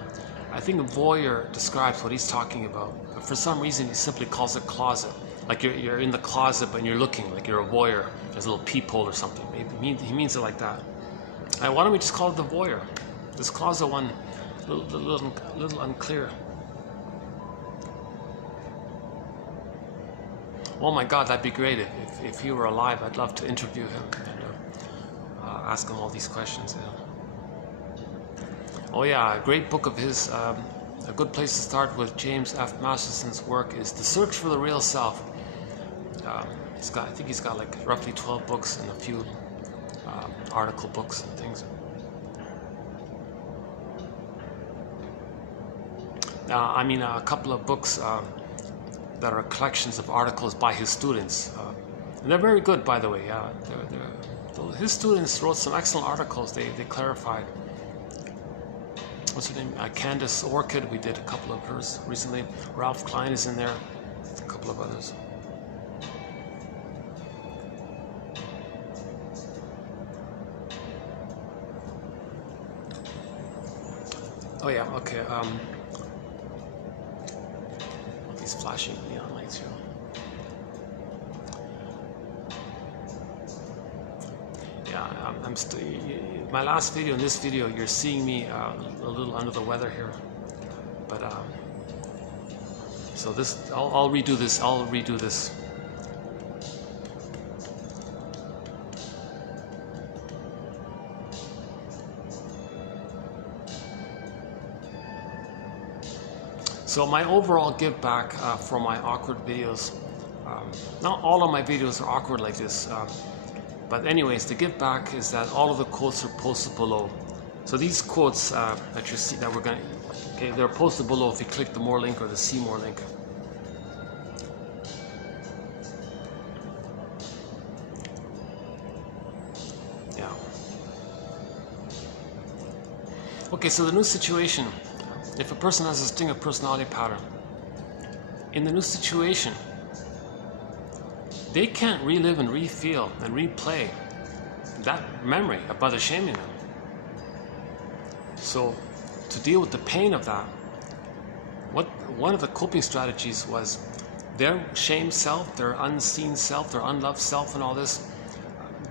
I think voyeur describes what he's talking about, but for some reason he simply calls it closet. Like you're in the closet, but you're looking, like you're a voyeur. There's a little peephole or something. Maybe he means it like that. Why don't we just call it the voyeur? This closet one, a little unclear. Oh my God, that'd be great. If he were alive, I'd love to interview him and ask him all these questions. Yeah. Oh yeah, a great book of his. A good place to start with James F. Masterson's work is The Search for the Real Self. I think he's got like roughly 12 books and a few article books and things. A couple of books that are collections of articles by his students. And they're very good, by the way. Yeah, his students wrote some excellent articles. They clarified. What's her name? Candace Orchid. We did a couple of hers recently. Ralph Klein is in there. A couple of others. Oh yeah. Okay. These flashing neon lights here. My last video and this video, you're seeing me a little under the weather here, but so this, I'll redo this. So my overall give back for my awkward videos, not all of my videos are awkward like this. But anyways, the give back is that all of the quotes are posted below. So these quotes that you see, that we're going to, okay, they're posted below if you click the more link or the see more link. Yeah. Okay, so the new situation, if a person has a distinctive personality pattern, in the new situation, they can't relive and re-feel and replay that memory of others shaming them. So, to deal with the pain of that, one of the coping strategies was their shame self, their unseen self, their unloved self, and all this,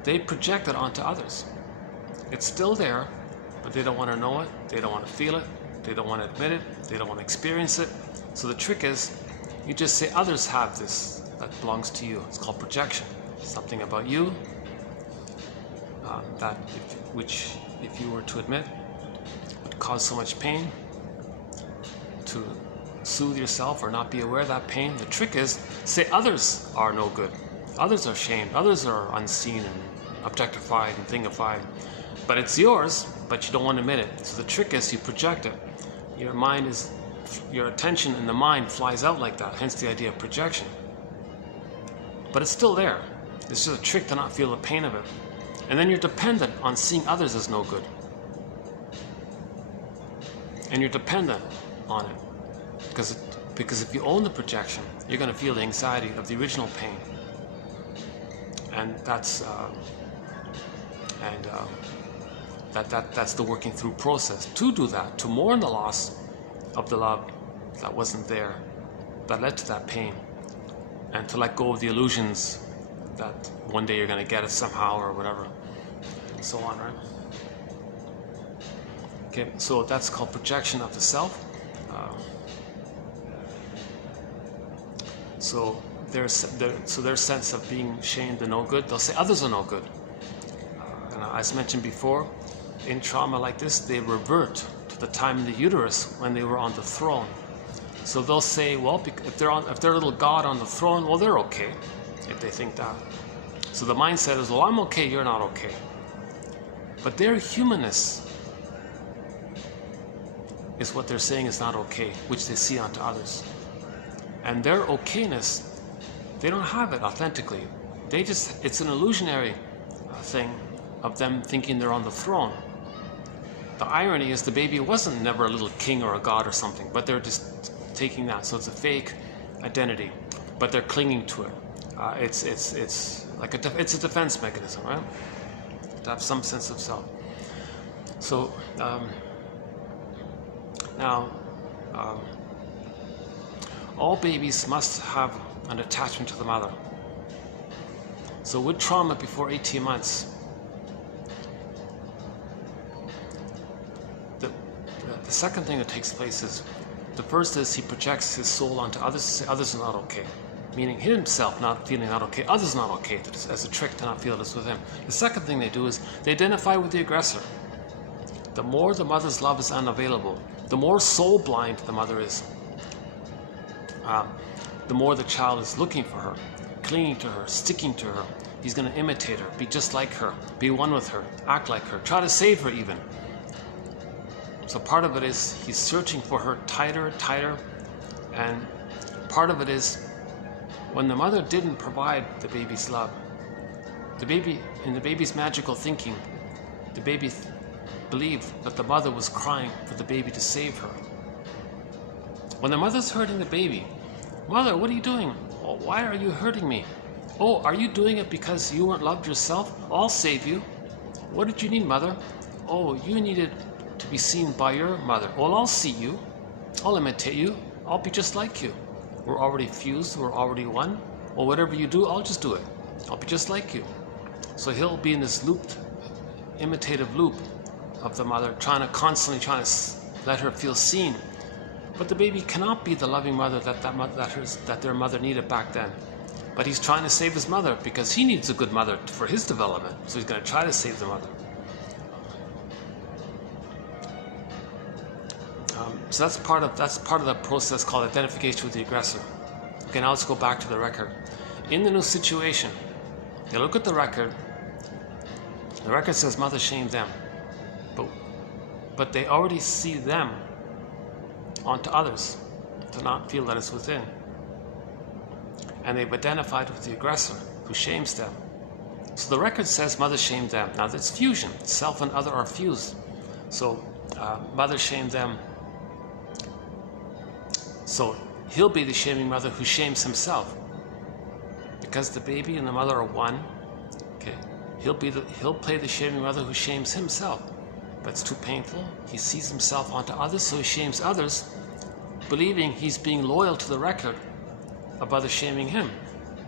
they project it onto others. It's still there, but they don't want to know it, they don't want to feel it, they don't want to admit it, they don't want to experience it. So the trick is, you just say others have this that belongs to you. It's called projection. Something about you which if you were to admit would cause so much pain. To soothe yourself or not be aware of that pain, the trick is say others are no good, others are shamed, others are unseen and objectified and thingified, but it's yours, but you don't want to admit it. So the trick is you project it. Your attention in the mind flies out like that, hence the idea of projection. But it's still there. It's just a trick to not feel the pain of it. And then you're dependent on seeing others as no good. And you're dependent on it. Because if you own the projection, you're going to feel the anxiety of the original pain. And that's the working through process. To do that, to mourn the loss of the love that wasn't there, that led to that pain. And to let go of the illusions that one day you're going to get it somehow or whatever, and so on, right? Okay, so that's called projection of the self. So their sense of being shamed and no good, they'll say others are no good. And as mentioned before, in trauma like this, they revert to the time in the uterus when they were on the throne. So they'll say, well, if they're a little god on the throne, well, they're okay, if they think that. So the mindset is, well, I'm okay, you're not okay. But their humanness is what they're saying is not okay, which they see onto others. And their okayness, they don't have it authentically. It's an illusionary thing of them thinking they're on the throne. The irony is the baby wasn't never a little king or a god or something, but they're just taking that. So it's a fake identity, but they're clinging to it. It's like it's a defense mechanism, right? To have some sense of self. So now, all babies must have an attachment to the mother. So with trauma before 18 months, the second thing that takes place is, the first is he projects his soul onto others to say others are not okay. Meaning himself not feeling not okay, others not okay, as a trick to not feel this with him. The second thing they do is they identify with the aggressor. The more the mother's love is unavailable, the more soul blind the mother is, the more the child is looking for her, clinging to her, sticking to her. He's going to imitate her, be just like her, be one with her, act like her, try to save her even. So part of it is he's searching for her tighter, and part of it is when the mother didn't provide the baby's love, The baby, in the baby's magical thinking, the baby believed that the mother was crying for the baby to save her. When the mother's hurting the baby, "Mother, what are you doing? Oh, why are you hurting me? Oh, are you doing it because you weren't loved yourself? I'll save you. What did you need, mother? Oh, you needed to be seen by your mother. Well, I'll see you. I'll imitate you. I'll be just like you. We're already fused. We're already one. Well, whatever you do, I'll just do it. I'll be just like you." So he'll be in this looped, imitative loop of the mother, constantly trying to let her feel seen. But the baby cannot be the loving mother that their mother needed back then. But he's trying to save his mother because he needs a good mother for his development. So he's going to try to save the mother. So that's part of the process called identification with the aggressor. Okay, now let's go back to the record. In the new situation, they look at the record. The record says mother shamed them, but they already see them onto others to not feel that it's within. And they've identified with the aggressor who shames them. So the record says mother shamed them. Now that's fusion. Self and other are fused. So mother shamed them. So he'll be the shaming mother who shames himself. Because the baby and the mother are one, okay, he'll play the shaming mother who shames himself. But it's too painful. He sees himself onto others, so he shames others, believing he's being loyal to the record of others shaming him.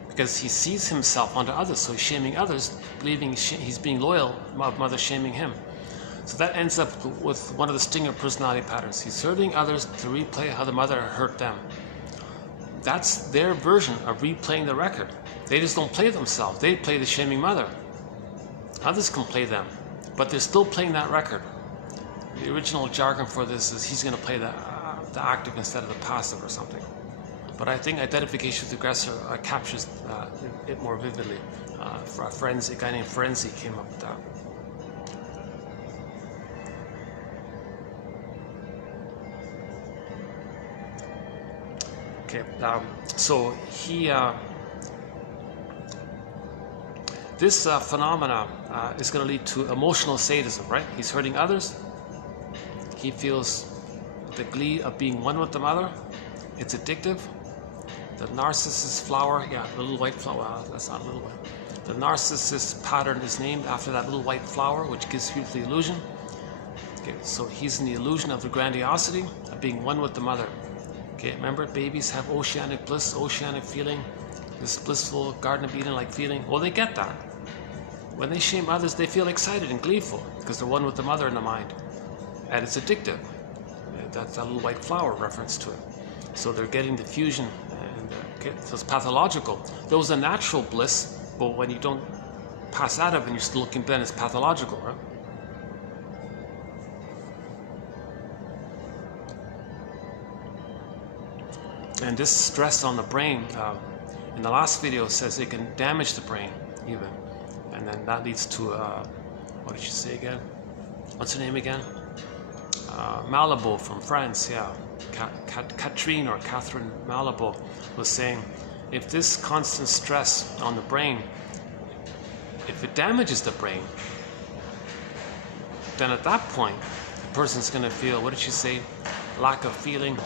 Because he sees himself onto others, so he's shaming others, believing he's being loyal of mother shaming him. So that ends up with one of the stinger personality patterns. He's hurting others to replay how the mother hurt them. That's their version of replaying the record. They just don't play themselves. They play the shaming mother. Others can play them, but they're still playing that record. The original jargon for this is he's going to play the active instead of the passive or something. But I think identification with the aggressor captures it more vividly. A guy named Frenzy came up with that. Okay, so this phenomena is going to lead to emotional sadism, right? He's hurting others. He feels the glee of being one with the mother. It's addictive. The narcissus flower, yeah, the little white flower, that's not a little white. The narcissus pattern is named after that little white flower, which gives people the illusion. Okay, so he's in the illusion of the grandiosity of being one with the mother. Okay, remember, babies have oceanic bliss, oceanic feeling, this blissful Garden of Eden-like feeling. Well, they get that. When they shame others, they feel excited and gleeful because they're one with the mother in the mind. And it's addictive. That's that little white flower reference to it. So they're getting the fusion, and okay, so it's pathological. There was a natural bliss, but when you don't pass out of it and you're still looking, then it's pathological, right? And this stress on the brain, in the last video, says it can damage the brain even. And then that leads to, what did she say again? What's her name again? Malibu from France, yeah. Catherine Malibu was saying, if this constant stress on the brain, if it damages the brain, then at that point, the person's going to feel, what did she say? Lack of feeling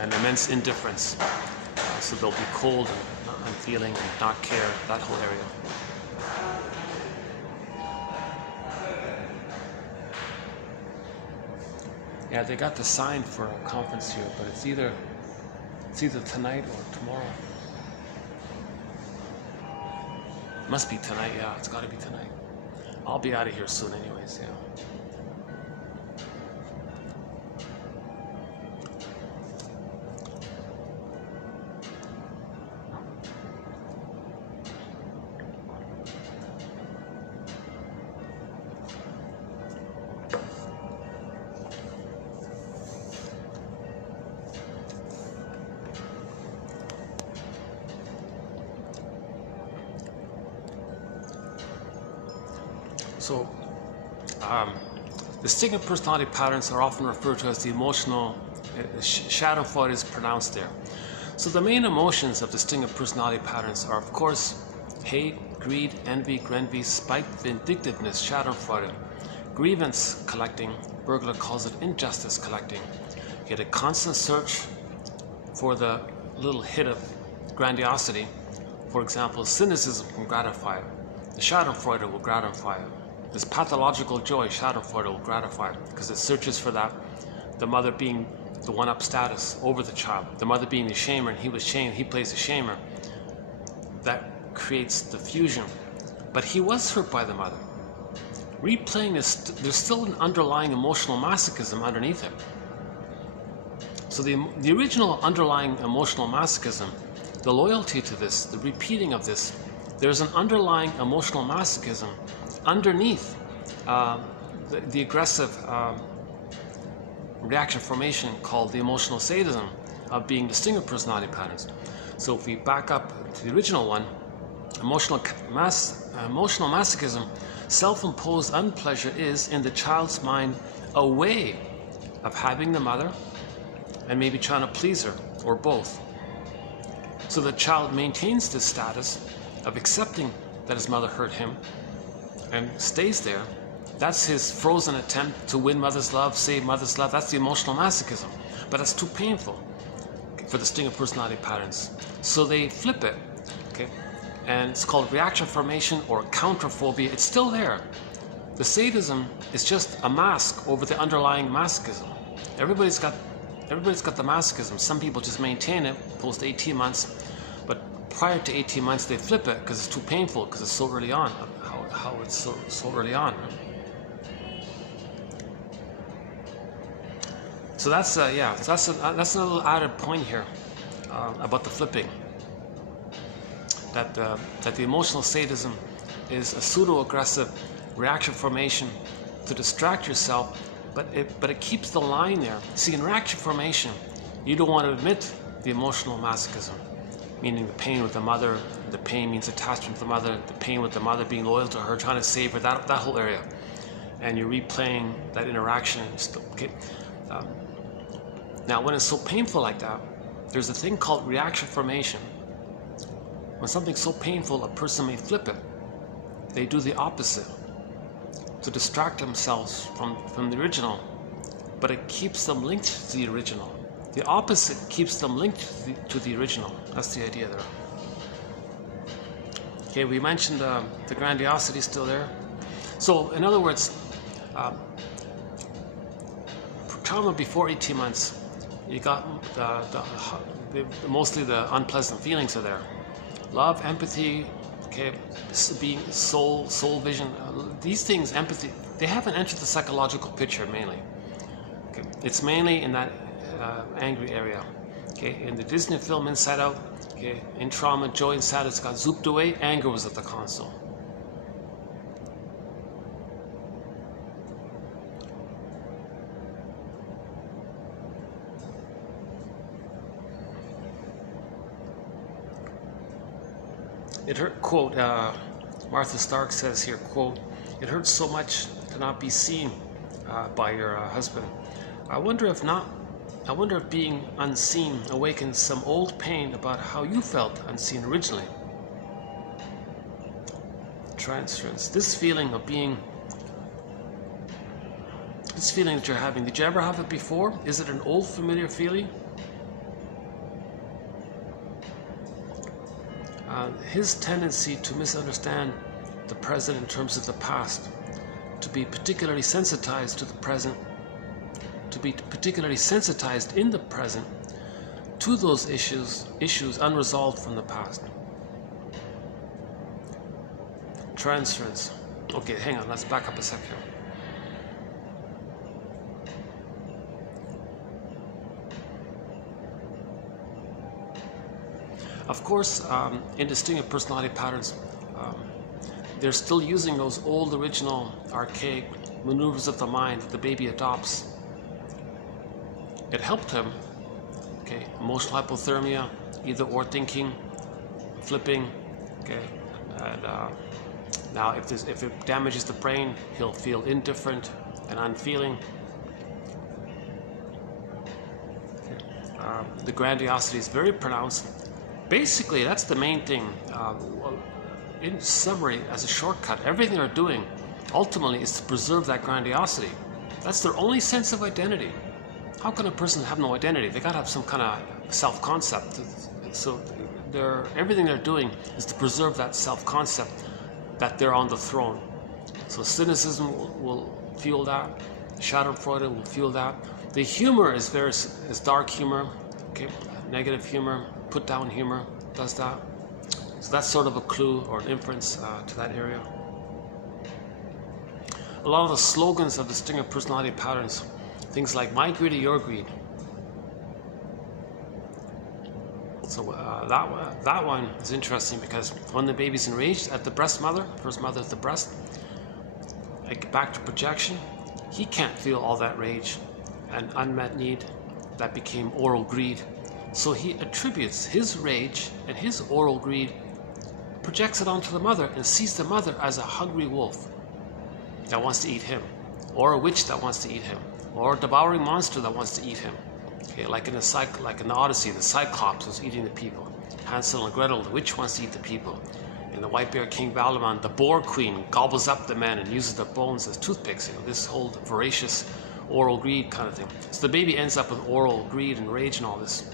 and immense indifference. So they'll be cold and unfeeling and not care, that whole area. Yeah, they got the sign for a conference here, but it's either tonight or tomorrow. Must be tonight, yeah, it's got to be tonight. I'll be out of here soon anyways, yeah. So, distinct personality patterns are often referred to as the emotional Schadenfreude is pronounced there. So the main emotions of distinct personality patterns are, of course, hate, greed, envy, grenvy, spite, vindictiveness, schadenfreude, grievance collecting, Burglar calls it injustice collecting. You get a constant search for the little hit of grandiosity. For example, cynicism can gratify it. The schadenfreude will gratify it. This pathological joy, schadenfreude, will gratify it because it searches for that. The mother being the one-up status over the child. The mother being the shamer, and he was shamed, he plays the shamer. That creates the fusion. But he was hurt by the mother. Replaying this, there's still an underlying emotional masochism underneath it. So the original underlying emotional masochism, the loyalty to this, the repeating of this, there's an underlying emotional masochism underneath the aggressive reaction formation called the emotional sadism of being distinct personality patterns. So if we back up to the original one, emotional masochism, self-imposed unpleasure is in the child's mind a way of having the mother and maybe trying to please her, or both. So the child maintains this status of accepting that his mother hurt him and stays there. That's his frozen attempt to win mother's love, save mother's love. That's the emotional masochism. But that's too painful for the distinct personality patterns. So they flip it, okay? And it's called reaction formation or counterphobia. It's still there. The sadism is just a mask over the underlying masochism. Everybody's got the masochism. Some people just maintain it post 18 months, but prior to 18 months they flip it because it's too painful, because it's so early on. How it's so early on. Right? So that's that's a little added point here about the flipping. That the emotional sadism is a pseudo-aggressive reaction formation to distract yourself, but it keeps the line there. See, in reaction formation, you don't want to admit the emotional masochism, meaning the pain with the mother. The pain means attachment to the mother. The pain with the mother, being loyal to her, trying to save her. That whole area, and you're replaying that interaction. Okay. Now, when it's so painful like that, there's a thing called reaction formation. When something's so painful, a person may flip it. They do the opposite to distract themselves from the original, but it keeps them linked to the original. The opposite keeps them linked to the original. That's the idea there. Okay, we mentioned the grandiosity still there. So, in other words, trauma before 18 months, you got mostly the unpleasant feelings are there. Love, empathy, okay, being soul vision, these things, empathy, they haven't entered the psychological picture mainly. Okay, it's mainly in that angry area. Okay, in the Disney film Inside Out, okay, in trauma, joy and sadness got zooped away, anger was at the console. It hurt, quote, Martha Stark says here, quote, "It hurts so much to not be seen by your husband. I wonder if being unseen awakens some old pain about how you felt unseen originally." Transference. This feeling that you're having, did you ever have it before? Is it an old familiar feeling? His tendency to misunderstand the present in terms of the past, to be particularly sensitized to the present, to be particularly sensitized in the present to those issues unresolved from the past. Transference. Okay, hang on, let's back up a second. Of course, in distinct personality patterns, they're still using those old, original, archaic maneuvers of the mind that the baby adopts. It helped him. Okay, emotional hypothermia, either or thinking, flipping. Okay, and now if it damages the brain, he'll feel indifferent and unfeeling. Okay. The grandiosity is very pronounced. Basically, that's the main thing. in summary, as a shortcut, everything they're doing ultimately is to preserve that grandiosity. That's their only sense of identity. How can a person have no identity? They got to have some kind of self-concept. So everything they're doing is to preserve that self-concept that they're on the throne. So cynicism will fuel that. Schadenfreude will fuel that. The humor is dark humor, okay? Negative humor, put down humor does that. So that's sort of a clue or an inference to that area. A lot of the slogans of the stringer personality patterns, things like my greed or your greed. So that one is interesting because when the baby's enraged at the breast mother, first mother at the breast, like back to projection, he can't feel all that rage and unmet need that became oral greed. So he attributes his rage and his oral greed, projects it onto the mother and sees the mother as a hungry wolf that wants to eat him, or a witch that wants to eat him, or a devouring monster that wants to eat him. Okay, like in the Odyssey, the Cyclops was eating the people. Hansel and Gretel, the witch wants to eat the people. In the White Bear King Balderman, the boar queen gobbles up the men and uses their bones as toothpicks. This whole voracious oral greed kind of thing. So the baby ends up with oral greed and rage and all this.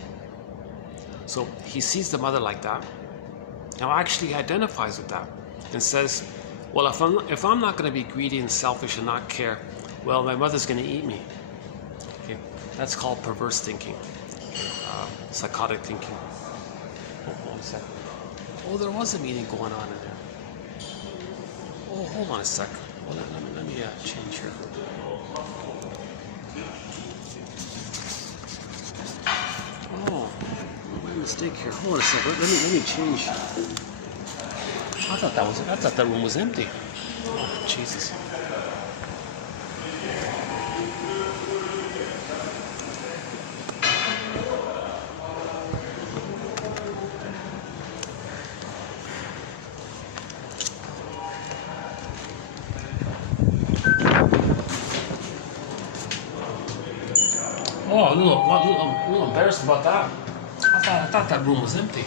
So he sees the mother like that. Now actually he identifies with that and says, well, if I'm not going to be greedy and selfish and not care, well, my mother's going to eat me. Okay, that's called perverse thinking, psychotic thinking. Oh, 1 second. Oh, there was a meeting going on in there. Oh, hold on a sec. Well, let me change here. Oh, my mistake here. Hold on a sec. Let me change. I thought that room was empty. Oh, Jesus. Oh, a little embarrassed about that. I thought that room was empty.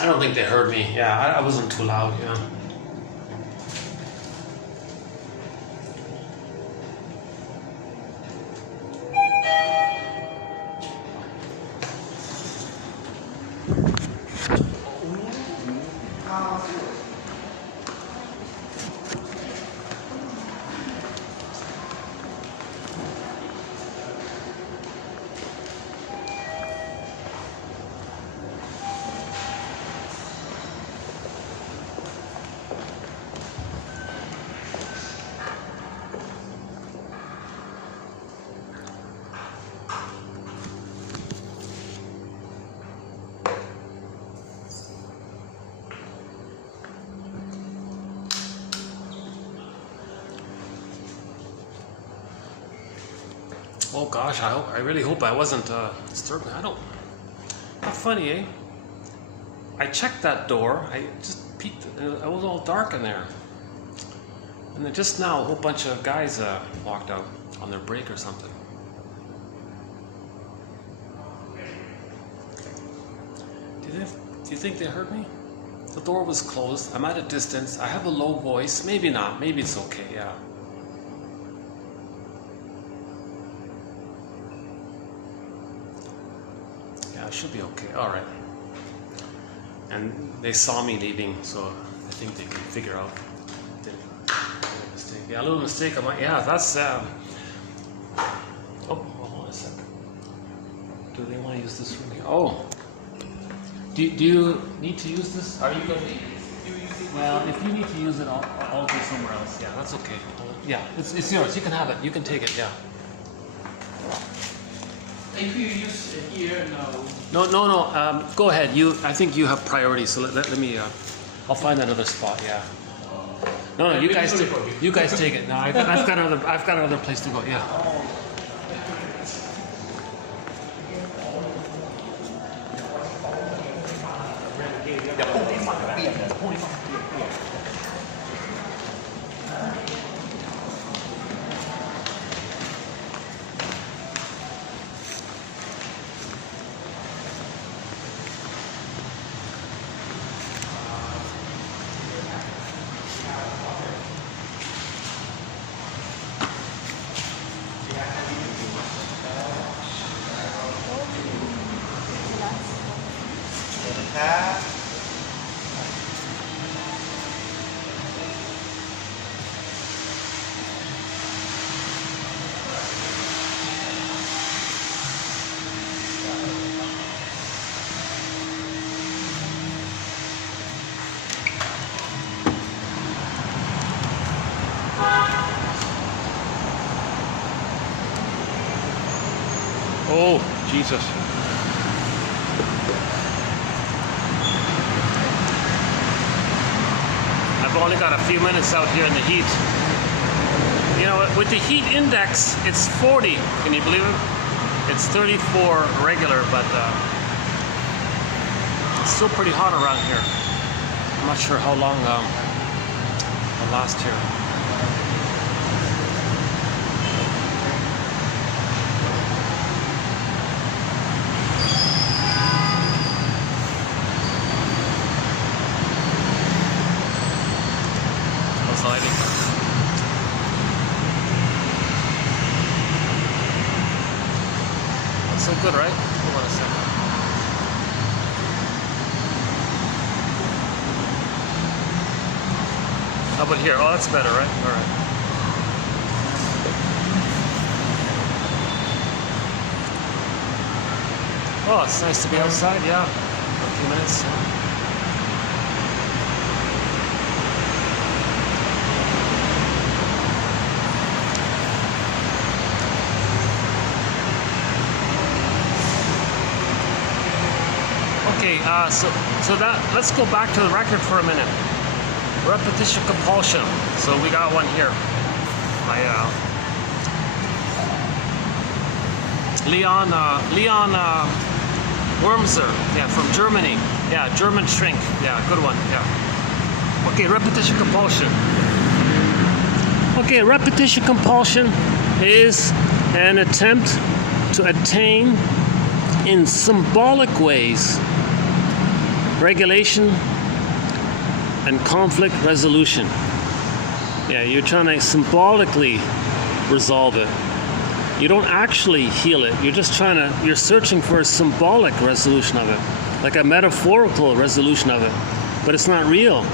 I don't think they heard me. Yeah, I wasn't too loud. Yeah. Oh gosh, I really hope I wasn't disturbing. How funny, eh? I checked that door. I just peeked. It was all dark in there. And then just now, a whole bunch of guys walked out on their break or something. Do you think they heard me? The door was closed. I'm at a distance. I have a low voice. Maybe not. Maybe it's okay. Yeah. Should be okay. All right. And they saw me leaving, so I think they can figure out. A little mistake. Yeah, that's. Oh, hold on a second. Do they want to use this room here? Oh. Do you need to use this? Are you going to? Well, if you need to use it, I'll go somewhere else. Yeah, that's okay. Yeah, it's yours. You can have it. You can take it. Yeah. If you use it here, no. No. Go ahead. I think you have priority. So let me. I'll find another spot. Yeah. No. You guys take it. No, I've got another place to go. Yeah. Oh, Jesus. I've only got a few minutes out here in the heat. You know, with the heat index, it's 40. Can you believe it? It's 34 regular, but it's still pretty hot around here. I'm not sure how long I'll last here. How's lighting? That's so good, right? Hold on a second. How about here? Oh, that's better, right? All right. Oh, it's nice to be outside, yeah. For a few minutes. Okay, so that, let's go back to the record for a minute. Repetition compulsion. So we got one here. My Leon Wurmser, yeah, from Germany. Yeah, German shrink. Yeah, good one. Yeah. Okay, repetition compulsion. Okay, repetition compulsion is an attempt to attain in symbolic ways regulation and conflict resolution. Yeah, you're trying to symbolically resolve it. You don't actually heal it. You're just you're searching for a symbolic resolution of it, like a metaphorical resolution of it. But it's not real.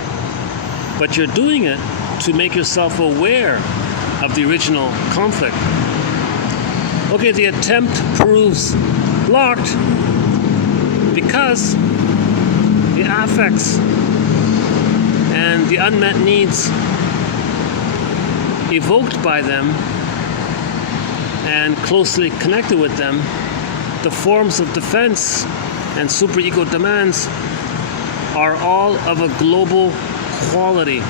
But you're doing it to make yourself aware of the original conflict. Okay, the attempt proves blocked because the affects and the unmet needs evoked by them and closely connected with them, the forms of defense and superego demands are all of a global quality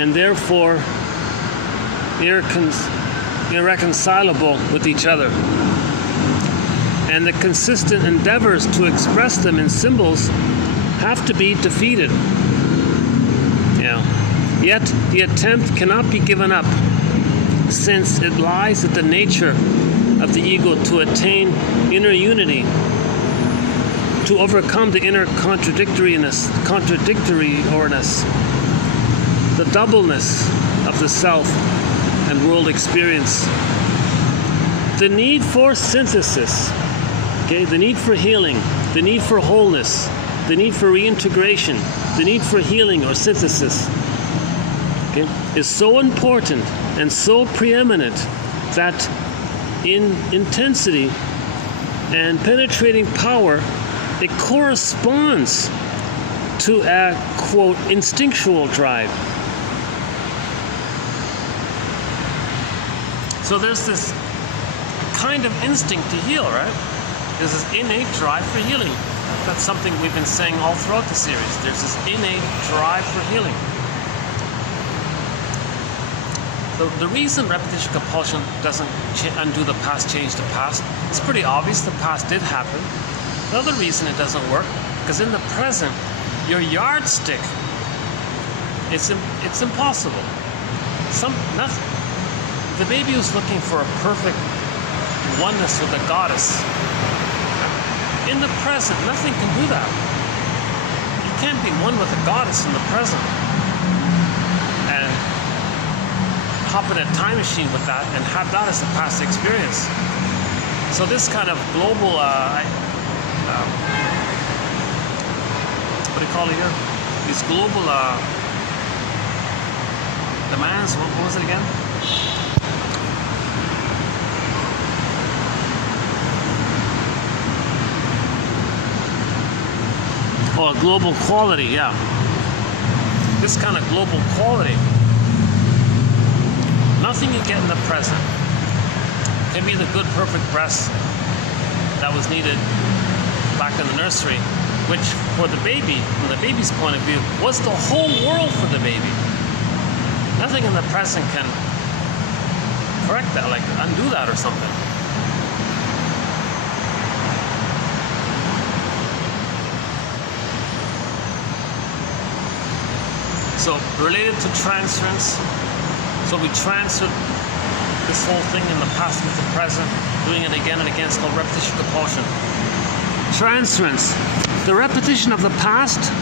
and therefore irreconcilable with each other. And the consistent endeavors to express them in symbols have to be defeated. Yet the attempt cannot be given up, since it lies at the nature of the ego to attain inner unity, to overcome the inner contradictoriness, the doubleness of the self and world experience. The need for synthesis, okay, the need for healing, the need for wholeness, the need for reintegration, the need for healing or synthesis, okay, is so important and so preeminent that in intensity and penetrating power, it corresponds to a, quote, instinctual drive. So there's this kind of instinct to heal, right? There's this innate drive for healing. That's something we've been saying all throughout the series. There's this innate drive for healing. The reason repetition compulsion doesn't undo the past, change the past, it's pretty obvious. The past did happen. The other reason it doesn't work, because in the present, your yardstick, it's impossible. The baby who's looking for a perfect oneness with the goddess, in the present, nothing can do that. You can't be one with the goddess in the present and hop in a time machine with that and have that as a past experience. So this kind of global, what do you call it here? These global demands, what was it again? Oh, a global quality, yeah. This kind of global quality. Nothing you get in the present can be the good, perfect breath that was needed back in the nursery, which for the baby, from the baby's point of view, was the whole world for the baby. Nothing in the present can correct that, like undo that or something. So related to transference, so we transfer this whole thing in the past with the present, doing it again and again. It's called repetition compulsion. Transference, the repetition of the past,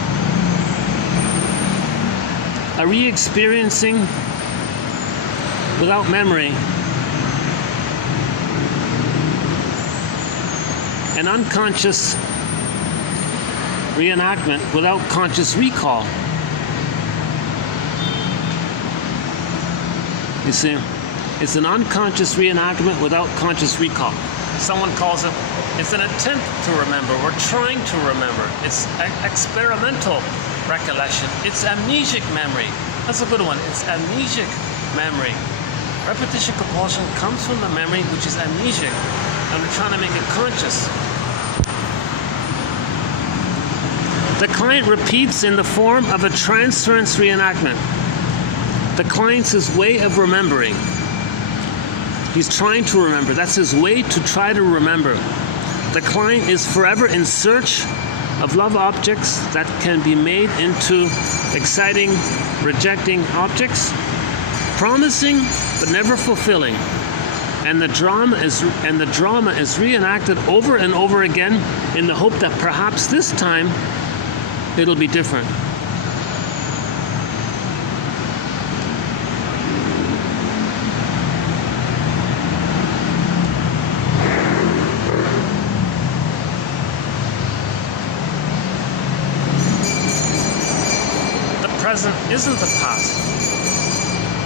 a re-experiencing without memory, an unconscious reenactment without conscious recall. You see, it's an unconscious reenactment without conscious recall. Someone calls it, it's an attempt to remember. We're trying to remember. It's experimental recollection. It's amnesic memory. That's a good one. It's amnesic memory. Repetition compulsion comes from the memory which is amnesic, and we're trying to make it conscious. The client repeats in the form of a transference reenactment. The client's his way of remembering. He's trying to remember. That's his way to try to remember. The client is forever in search of love objects that can be made into exciting, rejecting objects, promising but never fulfilling. And the drama is reenacted over and over again in the hope that perhaps this time it'll be different. Present isn't the past,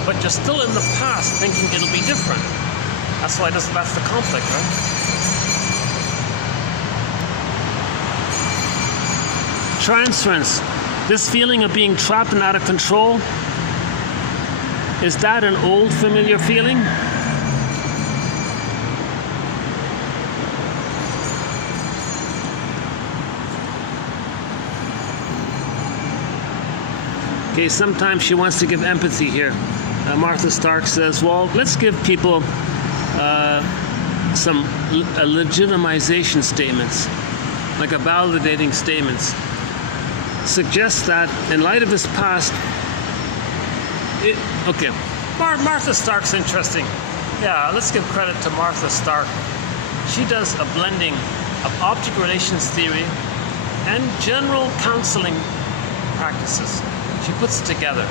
but you're still in the past thinking it'll be different. That's why that's the conflict, right? Transference, this feeling of being trapped and out of control, is that an old familiar feeling? Okay, sometimes she wants to give empathy here. Martha Stark says, well, let's give people some legitimization statements, like a validating statements. Suggests that in light of his past, okay, Martha Stark's interesting. Yeah, let's give credit to Martha Stark. She does a blending of object relations theory and general counseling practices. She puts it together.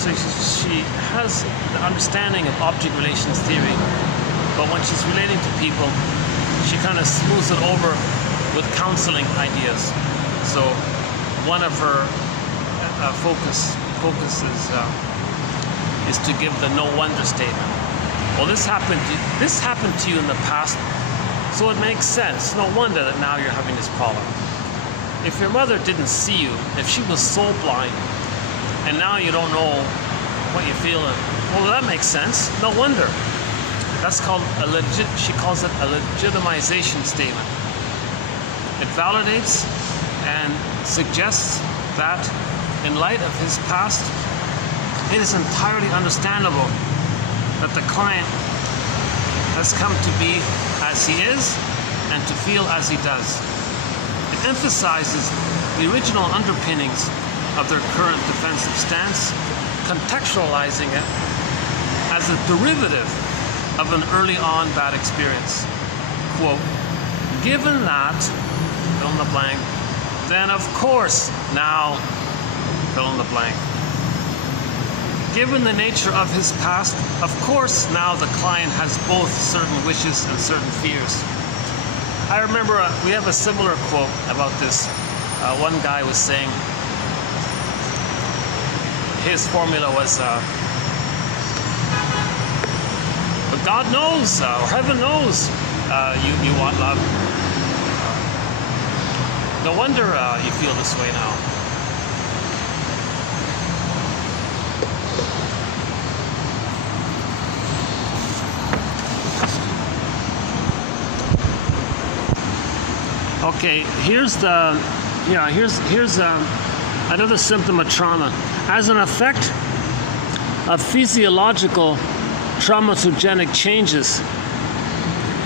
So she has the understanding of object relations theory, but when she's relating to people, she kind of smooths it over with counseling ideas. So one of her focuses is to give the no wonder statement. Well, this happened to you in the past, so it makes sense. No wonder that now you're having this problem. If your mother didn't see you, if she was soul blind, and now you don't know what you're feeling, well, that makes sense. No wonder. That's called she calls it a legitimization statement. It validates and suggests that in light of his past, it is entirely understandable that the client has come to be as he is and to feel as he does. It emphasizes the original underpinnings of their current defensive stance, contextualizing it as a derivative of an early on bad experience. Quote, given that, fill in the blank, then of course now, fill in the blank. Given the nature of his past, of course now the client has both certain wishes and certain fears. I remember we have a similar quote about this. One guy was saying, his formula was, but God knows, or heaven knows, you want love. No wonder you feel this way now. Okay, here's another symptom of trauma. As an effect of physiological traumatogenic changes,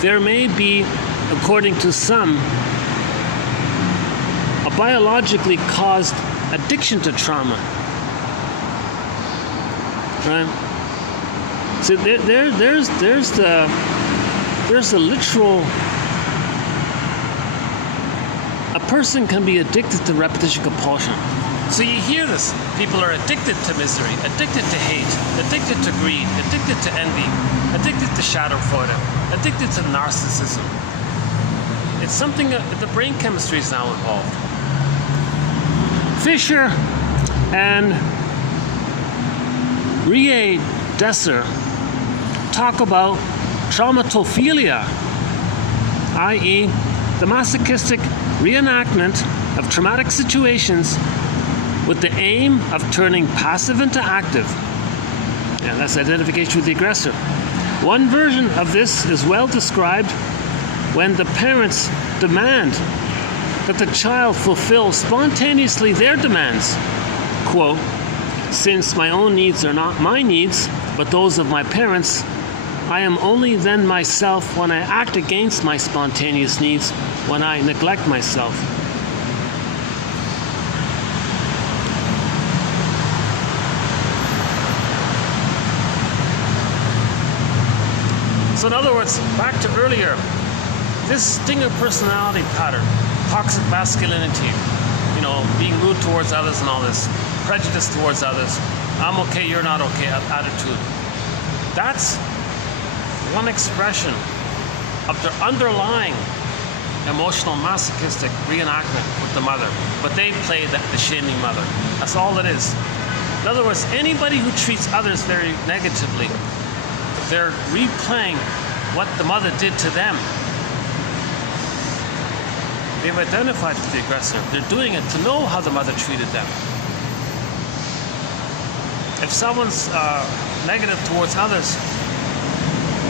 there may be, according to some, a biologically caused addiction to trauma. Right? So there's the literal. A person can be addicted to repetition compulsion. So you hear this. People are addicted to misery, addicted to hate, addicted to greed, addicted to envy, addicted to schadenfreude, addicted to narcissism. It's something that the brain chemistry is now involved. Fisher and Rie Desser talk about traumatophilia, i.e. the masochistic reenactment of traumatic situations with the aim of turning passive into active. Yeah, that's identification with the aggressor. One version of this is well described when the parents demand that the child fulfill spontaneously their demands. Quote, "Since my own needs are not my needs, but those of my parents, I am only then myself when I act against my spontaneous needs, when I neglect myself." So in other words, back to earlier, this stinger personality pattern, toxic masculinity, being rude towards others and all this, prejudice towards others, I'm okay, you're not okay attitude. That's one expression of their underlying emotional masochistic reenactment with the mother. But they play the shaming mother. That's all it is. In other words, anybody who treats others very negatively, they're replaying what the mother did to them. They've identified with the aggressor. They're doing it to know how the mother treated them. If someone's negative towards others,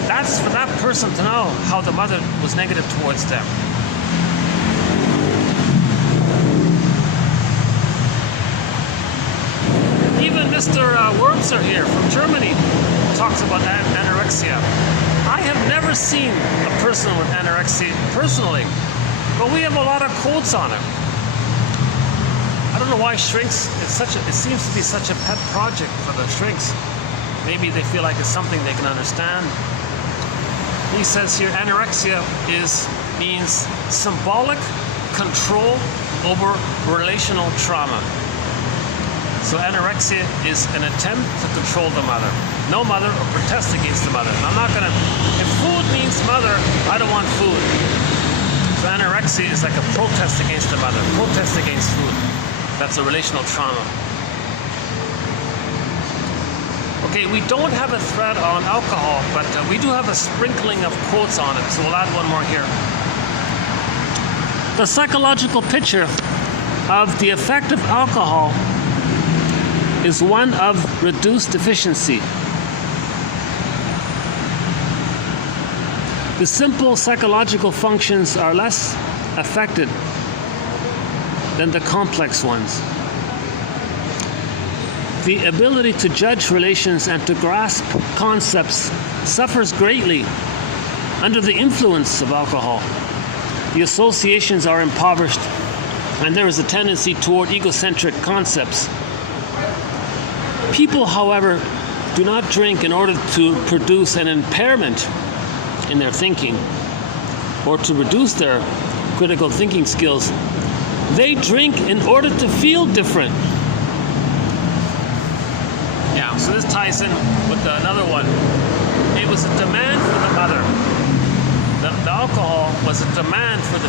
that's for that person to know how the mother was negative towards them. Even Mr. Wurmser here from Germany talks about anorexia. I have never seen a person with anorexia personally, but we have a lot of quotes on it. I don't know why shrinks, it seems to be such a pet project for the shrinks. Maybe they feel like it's something they can understand. He says here, anorexia means symbolic control over relational trauma. So anorexia is an attempt to control the mother. No mother or protest against the mother. And I'm not gonna, if food means mother, I don't want food. So anorexia is like a protest against the mother, protest against food. That's a relational trauma. Okay, we don't have a thread on alcohol, but we do have a sprinkling of quotes on it, so we'll add one more here. The psychological picture of the effect of alcohol is one of reduced efficiency. The simple psychological functions are less affected than the complex ones. The ability to judge relations and to grasp concepts suffers greatly under the influence of alcohol. The associations are impoverished, and there is a tendency toward egocentric concepts. People, however, do not drink in order to produce an impairment in their thinking or to reduce their critical thinking skills. They drink in order to feel different. Yeah, so this ties in with another one. It was a demand for the mother. The alcohol was a demand for the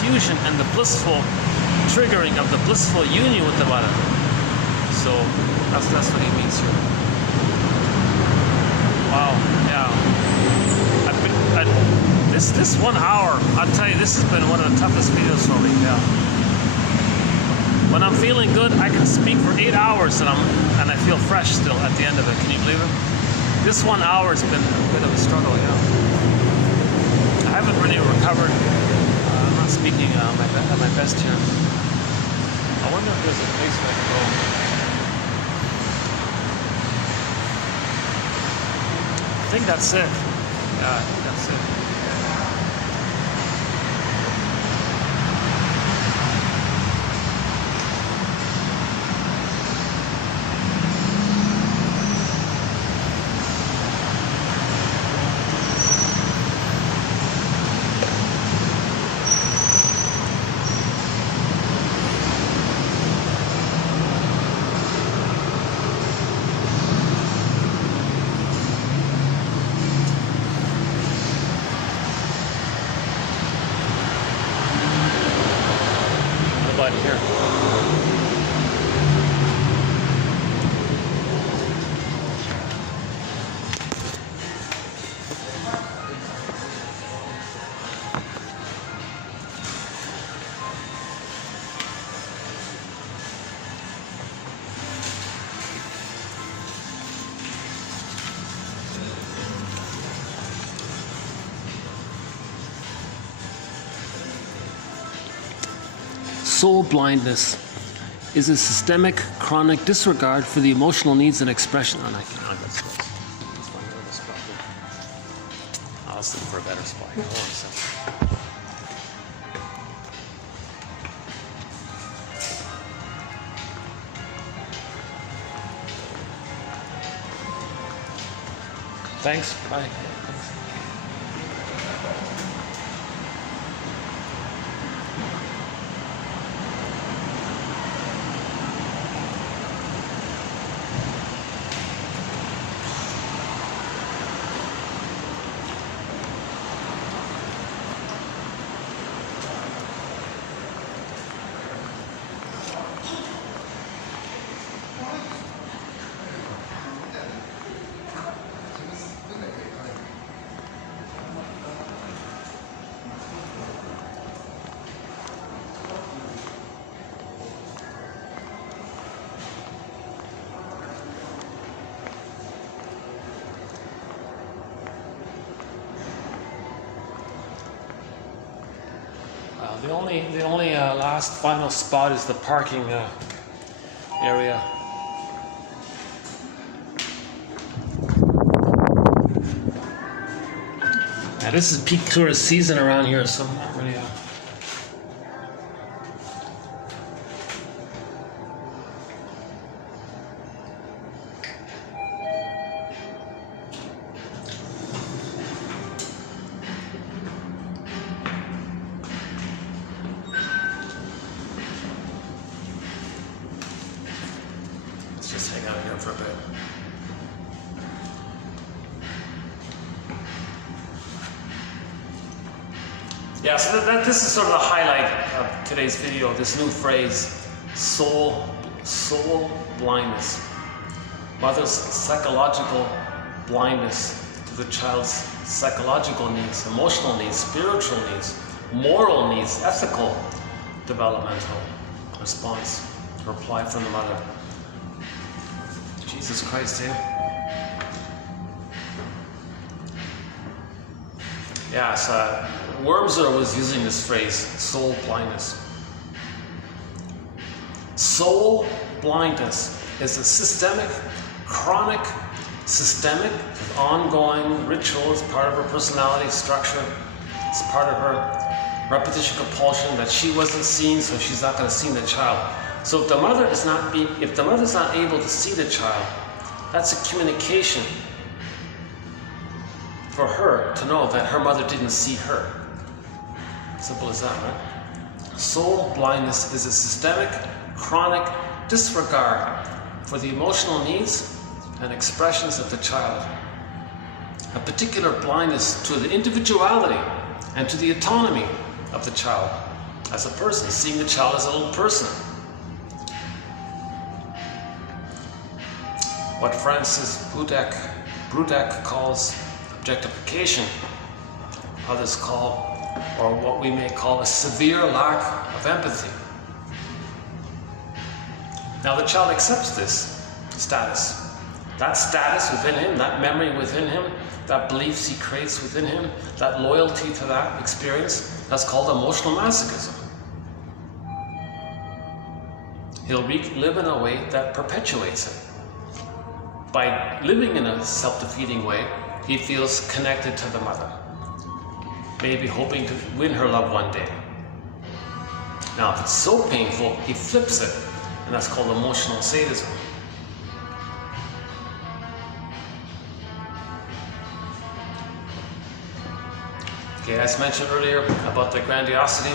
fusion and the blissful triggering of the blissful union with the mother. So that's what he means here. Wow, yeah. This 1 hour, I'll tell you, this has been one of the toughest videos for me. Yeah. When I'm feeling good, I can speak for 8 hours and I feel fresh still at the end of it. Can you believe it? This 1 hour has been a bit of a struggle. Yeah. I haven't really recovered. I'm not not speaking at my best here. I wonder if there's a place where I can go. I think that's it. Yeah, I think that's it. Here. Soul blindness is a systemic, chronic disregard for the emotional needs and expression. Oh, I got space. Let's find another spot here. I was looking for a better spot here. Hold on a second. Thanks. Bye. The only last final spot is the parking area. Now this is peak tourist season around here, so I'm not really. Just hang out here for a bit. Yeah, so this is sort of the highlight of today's video, this new phrase, soul blindness. Mother's psychological blindness to the child's psychological needs, emotional needs, spiritual needs, moral needs, ethical developmental response, reply from the mother. Jesus Christ, eh? Yeah, so Wurmser was using this phrase, soul blindness. Soul blindness is a systemic, chronic, ongoing ritual. It's part of her personality structure. It's part of her repetition compulsion that she wasn't seeing, so she's not going to see the child. So if the mother is not able to see the child, that's a communication for her to know that her mother didn't see her. Simple as that, right? Soul blindness is a systemic, chronic disregard for the emotional needs and expressions of the child. A particular blindness to the individuality and to the autonomy of the child as a person, seeing the child as a little person. What Francis Broucek calls objectification, others call, or what we may call, a severe lack of empathy. Now the child accepts this status that status within him, that memory within him, that beliefs he creates within him, that loyalty to that experience, that's called emotional masochism. He'll live in a way that perpetuates it. By living in a self-defeating way, he feels connected to the mother, maybe hoping to win her love one day. Now, if it's so painful, he flips it, and that's called emotional sadism. Okay, as mentioned earlier about the grandiosity,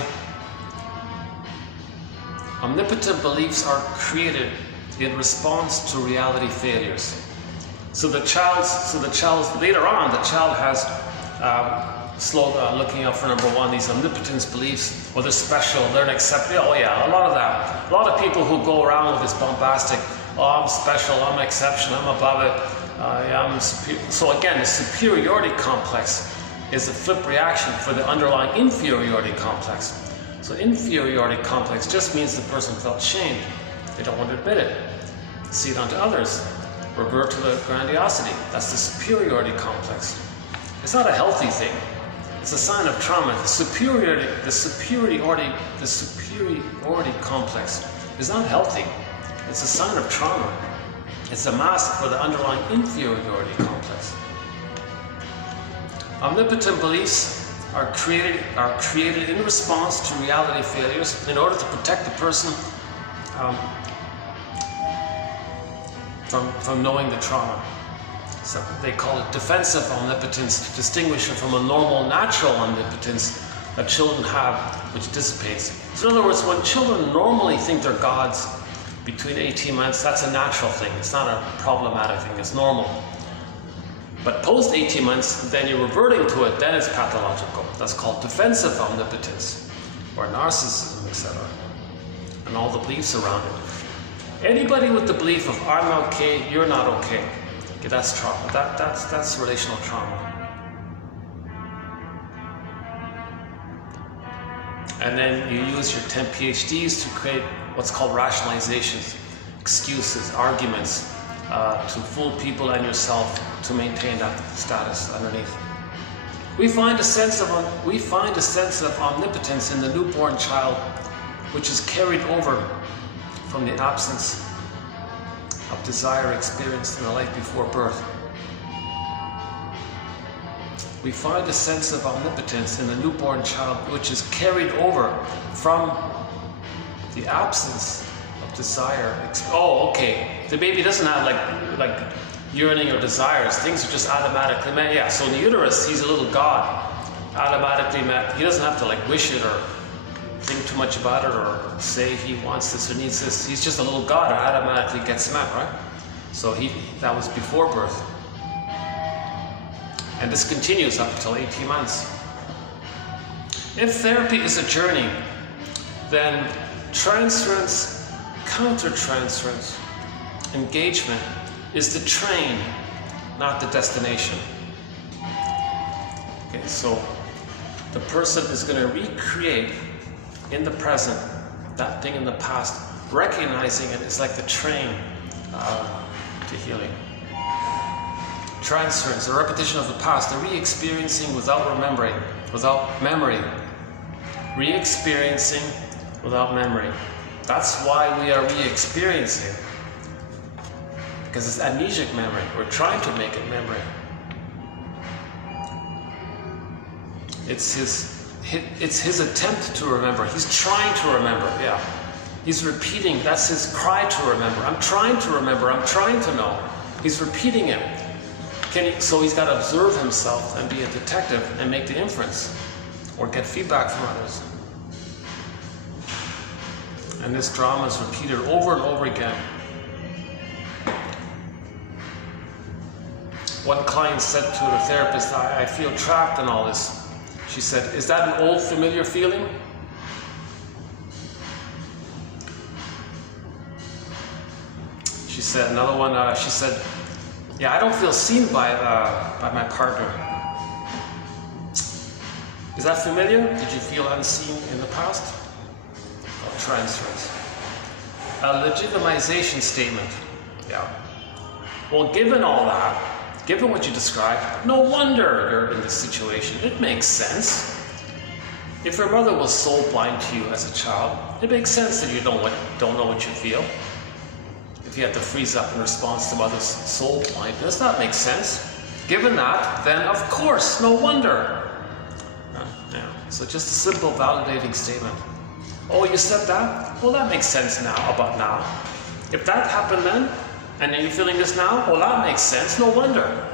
omnipotent beliefs are created in response to reality failures. So the child later on, the child has looking out for number one, these omnipotence beliefs, or they're special, they're an exception. Oh yeah, a lot of that. A lot of people who go around with this bombastic, oh, I'm special, I'm an exception, I'm above it, yeah, I'm superior. So again, the superiority complex is the flip reaction for the underlying inferiority complex. So inferiority complex just means the person felt shamed. They don't want to admit it. See it onto others. Revert to the grandiosity. That's the superiority complex. It's not a healthy thing. It's a sign of trauma. The superiority complex is not healthy. It's a sign of trauma. It's a mask for the underlying inferiority complex. Omnipotent beliefs are created in response to reality failures in order to protect the person from knowing the trauma. So they call it defensive omnipotence to distinguish it from a normal, natural omnipotence that children have, which dissipates. So in other words, when children normally think they're gods between 18 months, that's a natural thing. It's not a problematic thing, it's normal. But post 18 months, then you're reverting to it, then it's pathological. That's called defensive omnipotence, or narcissism, etc. And all the beliefs around it. Anybody with the belief of I'm okay, you're not okay. Okay, that's trauma. That's relational trauma. And then you use your 10 PhDs to create what's called rationalizations, excuses, arguments, to fool people and yourself to maintain that status underneath. We find a sense of omnipotence in the newborn child, which is carried over from the absence of desire experienced in the life before birth. We find a sense of omnipotence in the newborn child, which is carried over from the absence of desire. Oh, okay. The baby doesn't have like yearning or desires. Things are just automatically met. Yeah. So in the uterus, he's a little god, automatically met. He doesn't have to like wish it or think too much about it or say he wants this or needs this. He's just a little god. It automatically gets met, right? So that was before birth. And this continues up until 18 months. If therapy is a journey, then transference, counter-transference, engagement is the train, not the destination. Okay, so the person is going to recreate in the present that thing in the past, recognizing it is like the train to healing. Transference, a repetition of the past, a re-experiencing without remembering, without memory. Re-experiencing without memory. That's why we are re-experiencing. Because it's amnesic memory. We're trying to make it memory. It's his attempt to remember. He's trying to remember, yeah. He's repeating, that's his cry to remember. I'm trying to remember, I'm trying to know. He's repeating it. So he's got to observe himself and be a detective and make the inference or get feedback from others. And this drama is repeated over and over again. One client said to the therapist, I feel trapped in all this. She said, is that an old familiar feeling? She said, another one, she said, yeah, I don't feel seen by my partner. Is that familiar? Did you feel unseen in the past? Oh, transference. A legitimization statement. Yeah. Well, given all that, given what you described, no wonder you're in this situation. It makes sense. If your mother was soul blind to you as a child, it makes sense that you don't know what you feel. If you had to freeze up in response to mother's soul blindness, that makes sense. Given that, then of course, no wonder. Yeah. So just a simple validating statement. Oh, you said that? Well, that makes sense now, about now. If that happened then, and then you're feeling this now, well, that makes sense, no wonder.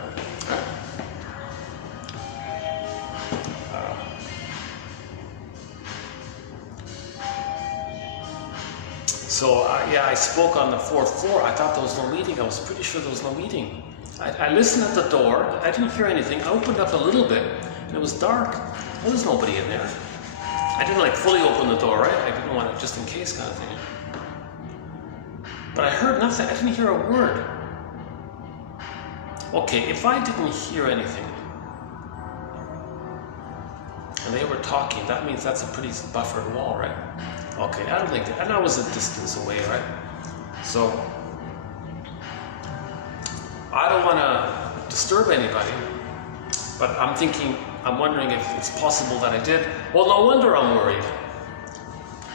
Yeah, I spoke on the 4th floor. I thought there was no meeting. I was pretty sure there was no meeting. I listened at the door. I didn't hear anything. I opened up a little bit, and it was dark. Well, there's nobody in there. I didn't like fully open the door, right? I didn't want it just in case kind of thing. But I heard nothing. I didn't hear a word. Okay, if I didn't hear anything, and they were talking, that means that's a pretty buffered wall, right? Okay, I don't think that, and I was a distance away, right? So, I don't want to disturb anybody, but I'm wondering if it's possible that I did. Well, no wonder I'm worried.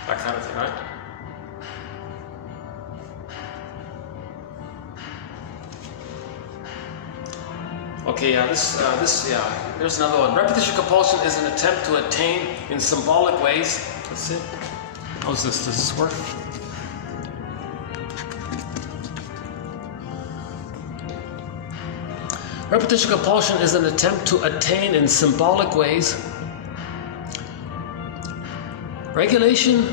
That kind of thing, right? Okay, there's another one. Repetition compulsion is an attempt to attain in symbolic ways. Let's see. How's this? Does this work? Repetition compulsion is an attempt to attain in symbolic ways regulation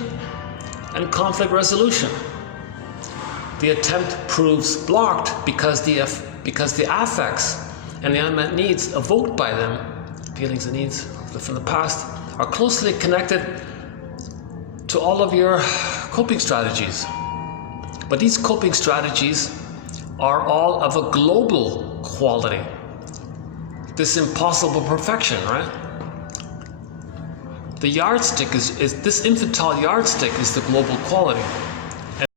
and conflict resolution. The attempt proves blocked because the affects and the unmet needs evoked by them, feelings and needs from the past, are closely connected to all of your coping strategies. But these coping strategies are all of a global quality. This impossible perfection, right? The yardstick is this infantile yardstick is the global quality.